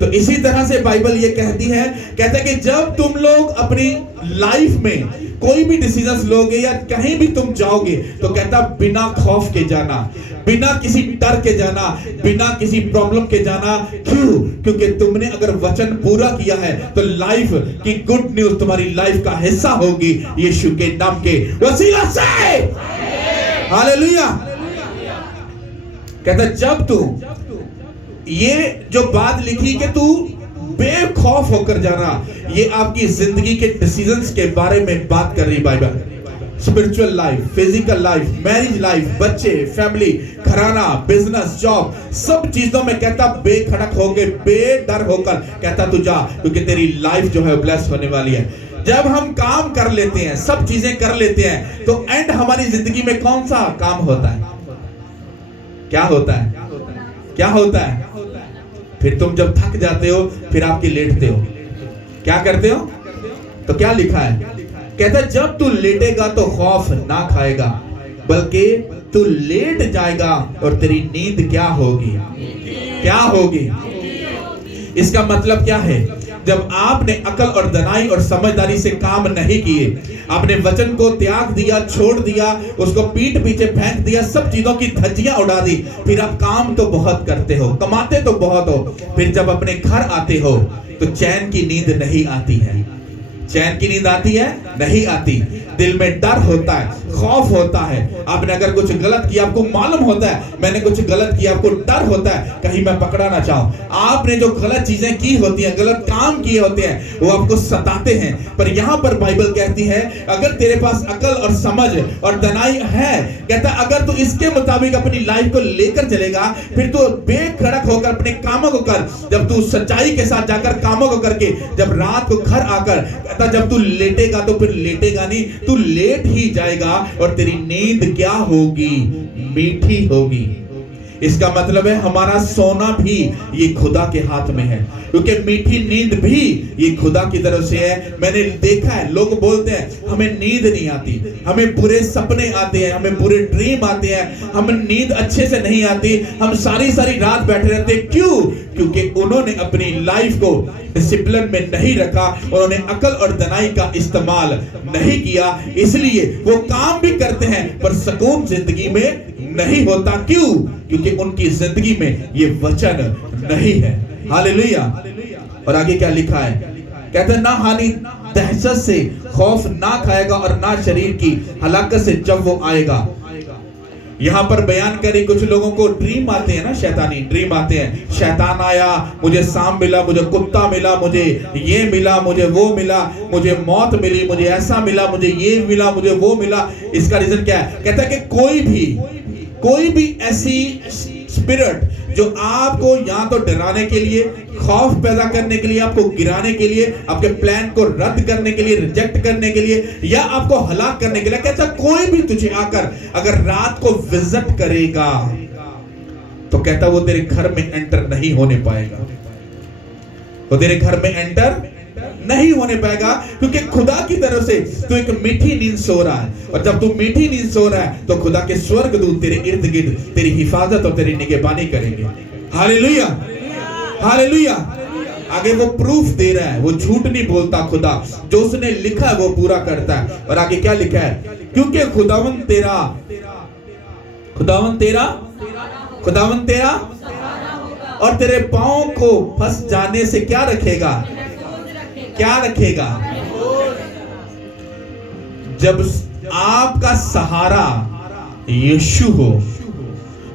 तो इसी तरह से बाइबल ये कहती है, कहता है कि जब तुम लोग अपनी लाइफ में कोई भी डिसीजंस लोगे या कहीं भी तुम जाओगे, तो कहता बिना खौफ के जाना, बिना किसी डर के जाना, बिना किसी प्रॉब्लम के जाना। क्यों? क्योंकि तुमने अगर वचन पूरा किया है तो लाइफ की गुड न्यूज तुम्हारी लाइफ का हिस्सा होगी यीशु के नाम के वसीला से। हालेलुया। कहता जब तू ये जो बात लिखी कि तू बेखौफ होकर जाना, ये आपकी जिंदगी के डिसीजंस के बारे में बात कर रही Bible. Spiritual life, physical life, marriage life, बच्चे, फैमिली, घराना, बिजनेस, जॉब, सब चीजों में कहता बेखड़क होकर, बेडर होकर कहता तू जा, क्योंकि तेरी लाइफ जो है ब्लेस होने वाली है। जब हम काम कर लेते हैं, सब चीजें कर लेते हैं, तो एंड हमारी जिंदगी में कौन सा काम होता है? क्या होता है? क्या होता है? फिर तुम जब थक जाते हो, फिर आपकी लेटते हो, क्या करते हो? तो क्या लिखा है? कहता है जब तू लेटेगा तो खौफ ना खाएगा, बल्कि तू लेट जाएगा और तेरी नींद क्या होगी? क्या होगी? इसका मतलब क्या है? जब आपने अकल और दनाई और समझदारी से काम नहीं किए, आपने वचन को त्याग दिया, छोड़ दिया, उसको पीठ पीछे फेंक दिया, सब चीजों की धज्जियां उड़ा दी, फिर आप काम तो बहुत करते हो, कमाते तो बहुत हो, फिर जब अपने घर आते हो तो चैन की नींद नहीं आती है। चैन की नींद आती है? नहीं आती। दिल में डर होता है, खौफ होता है। आपने अगर कुछ गलत किया, आपको मालूम होता है मैंने कुछ गलत किया, आपको डर होता है कहीं मैं पकड़ा ना चाहूं। आपने जो गलत चीजें की होती हैं, गलत काम किए होते हैं, वो आपको सताते हैं। पर यहां पर बाइबल कहती है अगर तेरे पास अकल और समझ और दनाई है, कहता अगर तू इसके मुताबिक अपनी लाइफ को लेकर चलेगा, फिर तू बेखड़क होकर अपने कामों को कर। जब तू सच्चाई के साथ जाकर कामों को करके जब रात को घर आकर, कहता जब तू लेटेगा तो फिर लेटेगा नहीं, तू लेट ही जाएगा और तेरी नींद क्या होगी? मीठी होगी। इसका मतलब है हमारा सोना भी ये खुदा के हाथ में है, क्योंकि मीठी नींद भी ये खुदा की तरफ से है। मैंने देखा है लोग बोलते हैं हमें नींद नहीं आती, हमें बुरे सपने आते हैं, हमें बुरे ड्रीम आते हैं, हमें नींद अच्छे से नहीं आती, हम सारी सारी रात बैठे रहते हैं। क्यों? क्योंकि उन्होंने अपनी लाइफ को डिसिप्लिन में नहीं रखा, उन्होंने अकल और दनाई का इस्तेमाल नहीं किया, इसलिए वो काम भी करते हैं पर सुकून जिंदगी में नहीं होता। क्यों? क्योंकि उनकी जिंदगी में ये वचन नहीं है। हालेलुया। और आगे क्या लिखा है? कहते हैं ना हानि दहशत से खौफ ना खाएगा और ना शरीर की हलाकत से जब वो आएगा। यहां पर बयान करी कुछ लोगों को ड्रीम आते हैं ना, शैतानी ड्रीम आते हैं। शैतान आया, मुझे सांप मिला, मुझे कुत्ता मिला, मुझे ये मिला, मुझे वो मिला, मुझे मौत मिली, मुझे ऐसा मिला, मुझे ये मिला, मुझे वो मिला। इसका रीजन क्या है? कहता है कि कोई भी ऐसी स्पिरिट जो आपको या तो डराने के लिए, खौफ पैदा करने के लिए, आपको गिराने के लिए, आपके प्लान को रद्द करने के लिए, रिजेक्ट करने के लिए, या आपको हलाक करने के लिए, कहता कोई भी तुझे आकर अगर रात को विजिट करेगा तो कहता वो तेरे घर में एंटर नहीं होने पाएगा, वो तेरे घर में एंटर नहीं होने पाएगा। क्योंकि खुदा की तरफ से तू एक मीठी नींद सो रहा है, और जब तू मीठी नींद सो रहा है तो खुदा के स्वर्गदूत तेरे इर्द गिर्द तेरी हिफाजत और तेरी निगहबानी करेंगे। Hallelujah, hallelujah. आगे वो प्रूफ दे रहा है, वो झूठ नहीं बोलता। खुदा जो उसने लिखा है वो पूरा करता है। और आगे क्या लिखा है? क्योंकि खुदावन तेरा और तेरे पांव को फंस जाने से क्या रखेगा? क्या रखेगा? जब आपका सहारा यीशु हो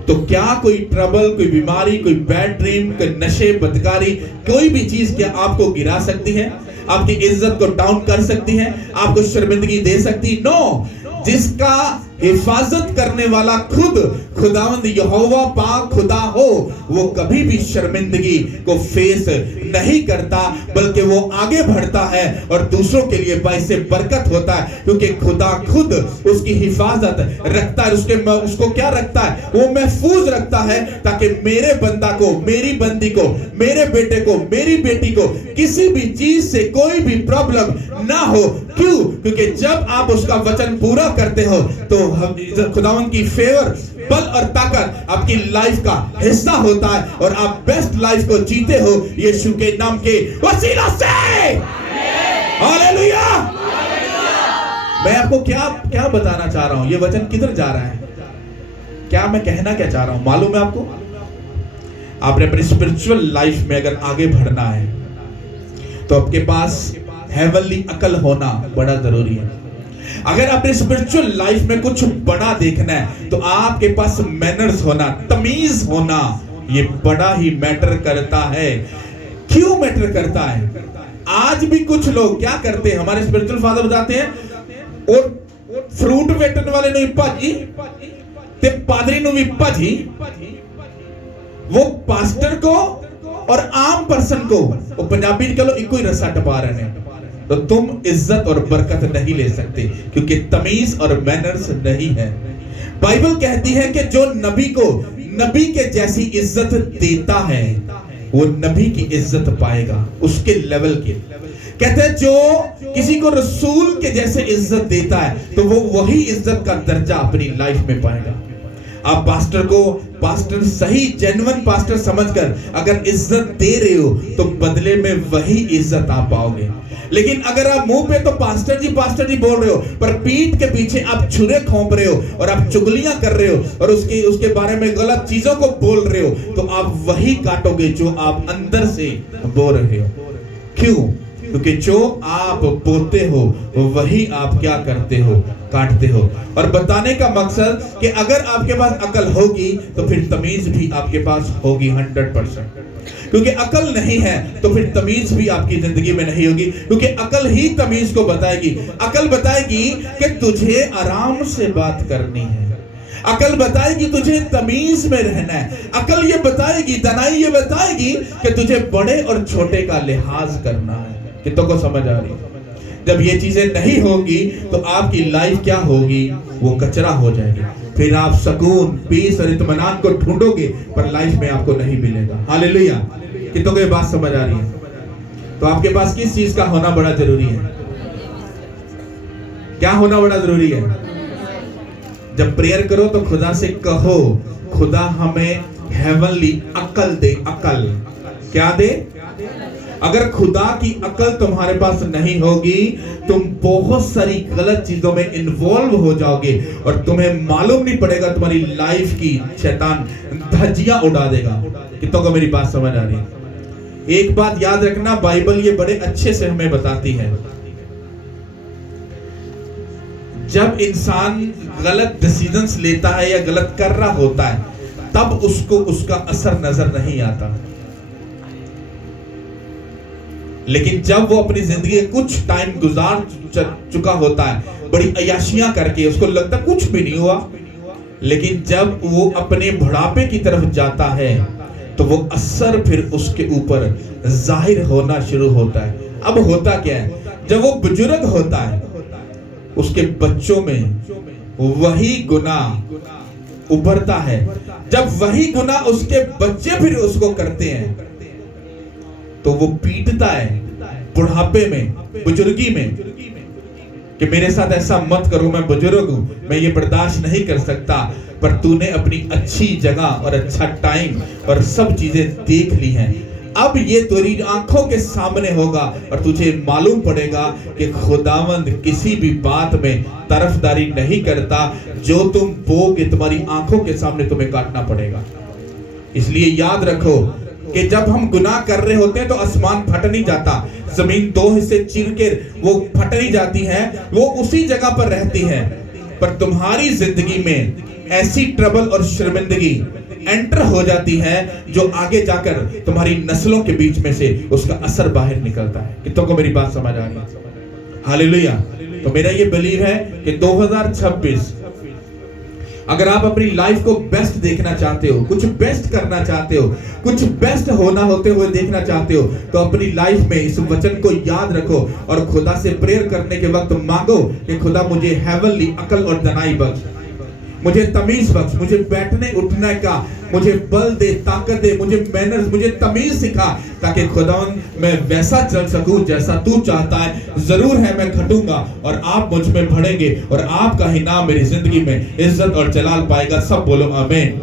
तो क्या कोई ट्रबल, कोई बीमारी, कोई बैड ड्रीम, कोई नशे, बदकारी, कोई भी चीज क्या आपको गिरा सकती है? आपकी इज्जत को डाउन कर सकती है? आपको शर्मिंदगी दे सकती? नो। जिसका हिफाजत करने वाला खुद खुदावंद यहोवा पाक खुदा हो, वो कभी भी शर्मिंदगी को फेस नहीं करता, बल्कि वो आगे बढ़ता है और दूसरों के लिए बाइस बरकत होता है। क्योंकि खुदा खुद उसकी हिफाजत रखता है, उसको क्या रखता है? वो महफूज रखता है, ताकि मेरे बंदा को, मेरी बंदी को, मेरे बेटे को, मेरी बेटी को किसी भी चीज से कोई भी प्रॉब्लम ना हो। क्यों? क्योंकि जब आप उसका वचन पूरा करते हो तो खुदावंद की फेवर बल और ताकत आपकी लाइफ का हिस्सा होता है और आप बेस्ट लाइफ को जीते हो यीशु के नाम के वसीला से। हालेलुया। मैं आपको क्या क्या बताना चाह रहा हूं, ये वचन किधर जा रहा है, क्या मैं कहना क्या चाह रहा हूं मालूम है आपको? आपने अपनी स्पिरिचुअल लाइफ में अगर आगे बढ़ना है तो आपके पास हेवनली अकल होना बड़ा जरूरी है। अगर अपने स्पिरिचुअल लाइफ में कुछ बड़ा देखना है तो आपके पास मैनर्स होना, तमीज होना, ये बड़ा ही मैटर करता है। क्यों मैटर करता है? आज भी कुछ लोग क्या करते हैं, हमारे स्पिरिचुअल फादर बताते हैं, और फ्रूट वेटन वाले ने भाजी ते पादरी नु भी भाजी, वो पास्टर को और आम पर्सन को, वो पंजाबी कह लो इको ही रस्सा टपा रहे हैं। तो तुम इज्जत और बरकत नहीं ले सकते क्योंकि तमीज और मैनर्स नहीं है। बाइबल कहती है कि जो नबी को नबी के जैसी इज्जत देता है वो नबी की इज्जत पाएगा, उसके लेवल के। कहते हैं जो किसी को रसूल के जैसे इज्जत देता है तो वो वही इज्जत का दर्जा अपनी लाइफ में पाएगा। आप पास्टर को पास्टर सही जेन्युइन पास्टर समझकर अगर इज्जत दे रहे हो तो बदले में वही इज्जत आप पाओगे। लेकिन अगर आप मुंह पे तो पास्टर जी बोल रहे हो पर पीठ के पीछे आप छुरे खोंप रहे हो और आप चुगलियां कर रहे हो और उसके बारे में गलत चीजों को बोल रहे हो तो आप वही काटोगे जो आप अंदर से बोल रहे हो। क्यों? क्योंकि जो आप बोते हो वही आप क्या करते हो, काटते हो। और बताने का मकसद कि अगर आपके पास अकल होगी तो फिर तमीज भी आपके पास होगी 100%। क्योंकि अकल नहीं है तो फिर तमीज भी आपकी जिंदगी में नहीं होगी, क्योंकि अकल ही तमीज को बताएगी। अकल बताएगी कि तुझे आराम से बात करनी है, अकल बताएगी तुझे तमीज में रहना है, अकल ये बताएगी, दानाई ये बताएगी कि तुझे बड़े और छोटे का लिहाज करना है। कितनों को समझ आ रही है? जब ये चीजें नहीं होगी तो आपकी लाइफ क्या होगी, वो कचरा हो जाएगी। फिर आप सुकून, पीस और इत्मीनान को ढूंढोगे पर लाइफ में आपको नहीं मिलेगा। हालेलुया। कितनों को ये बात समझ आ रही है? तो आपके पास किस चीज का होना बड़ा जरूरी है? क्या होना बड़ा जरूरी है? जब प्रेयर करो तो खुदा से कहो, खुदा हमें हेवनली अकल दे। अकल क्या दे? अगर खुदा की अकल तुम्हारे पास नहीं होगी तुम बहुत सारी गलत चीजों में इन्वॉल्व हो जाओगे और तुम्हें मालूम नहीं पड़ेगा, तुम्हारी लाइफ की शैतान धज्जियां उड़ा देगा। कितनों को मेरी बात समझ आ रही है? एक बात याद रखना, बाइबल ये बड़े अच्छे से हमें बताती है, जब इंसान गलत डिसीजंस लेता है या गलत कर रहा होता है तब उसको उसका असर नजर नहीं आता, लेकिन जब वो अपनी जिंदगी कुछ टाइम गुजार चुका होता है बड़ी अयाशियां करके, उसको लगता कुछ भी नहीं हुआ, लेकिन जब वो अपने बुढ़ापे की तरफ जाता है तो वो असर फिर उसके ऊपर जाहिर होना शुरू होता है। अब होता क्या है, जब वो बुजुर्ग होता है उसके बच्चों में वही गुनाह उभरता है। जब वही गुनाह उसके बच्चे फिर उसको करते हैं तो वो पीटता है बुढ़ापे में, बुजुर्गी में, कि मेरे साथ ऐसा मत करो, मैं बुजुर्ग हूं, मैं ये बर्दाश्त नहीं कर सकता। पर तूने अपनी अच्छी जगह और अच्छा टाइम और सब चीजें देख ली हैं, अब ये तेरी आंखों के सामने होगा और तुझे मालूम पड़ेगा कि खुदावंद किसी भी बात में तरफदारी नहीं करता। जो तुम बोगे तुम्हारी आंखों के सामने तुम्हें काटना पड़ेगा। इसलिए याद रखो कि जब हम गुनाह कर रहे होते हैं तो आसमान फट नहीं जाता, जमीन दो हिस्से चीर के वो फट नहीं जाती है, वो उसी जगह पर रहती है। पर तुम्हारी जिंदगी में ऐसी ट्रबल और शर्मिंदगी एंटर हो जाती है जो आगे जाकर तुम्हारी नस्लों के बीच में से उसका असर बाहर निकलता है। कितनों को मेरी बात समझ आ रही है? हालेलुया। तो मेरा ये बिलीव है कि 2026 अगर आप अपनी लाइफ को बेस्ट देखना चाहते हो, कुछ बेस्ट करना चाहते हो, कुछ बेस्ट होना होते हुए देखना चाहते हो, तो अपनी लाइफ में इस वचन को याद रखो और खुदा से प्रेयर करने के वक्त मांगो कि खुदा मुझे हेवनली अकल और दनाई बख्श। मुझे तमीज बख्श, मुझे बैठने उठने का मुझे बल दे, ताकत दे, मुझे मैनर्स, मुझे तमीज सिखा, ताकि खुदावन मैं वैसा चल सकूं जैसा तू चाहता है। जरूर है मैं घटूंगा और आप मुझ में बढ़ेंगे और आपका ही नाम मेरी जिंदगी में इज्जत और जलाल पाएगा। सब बोलो आमीन।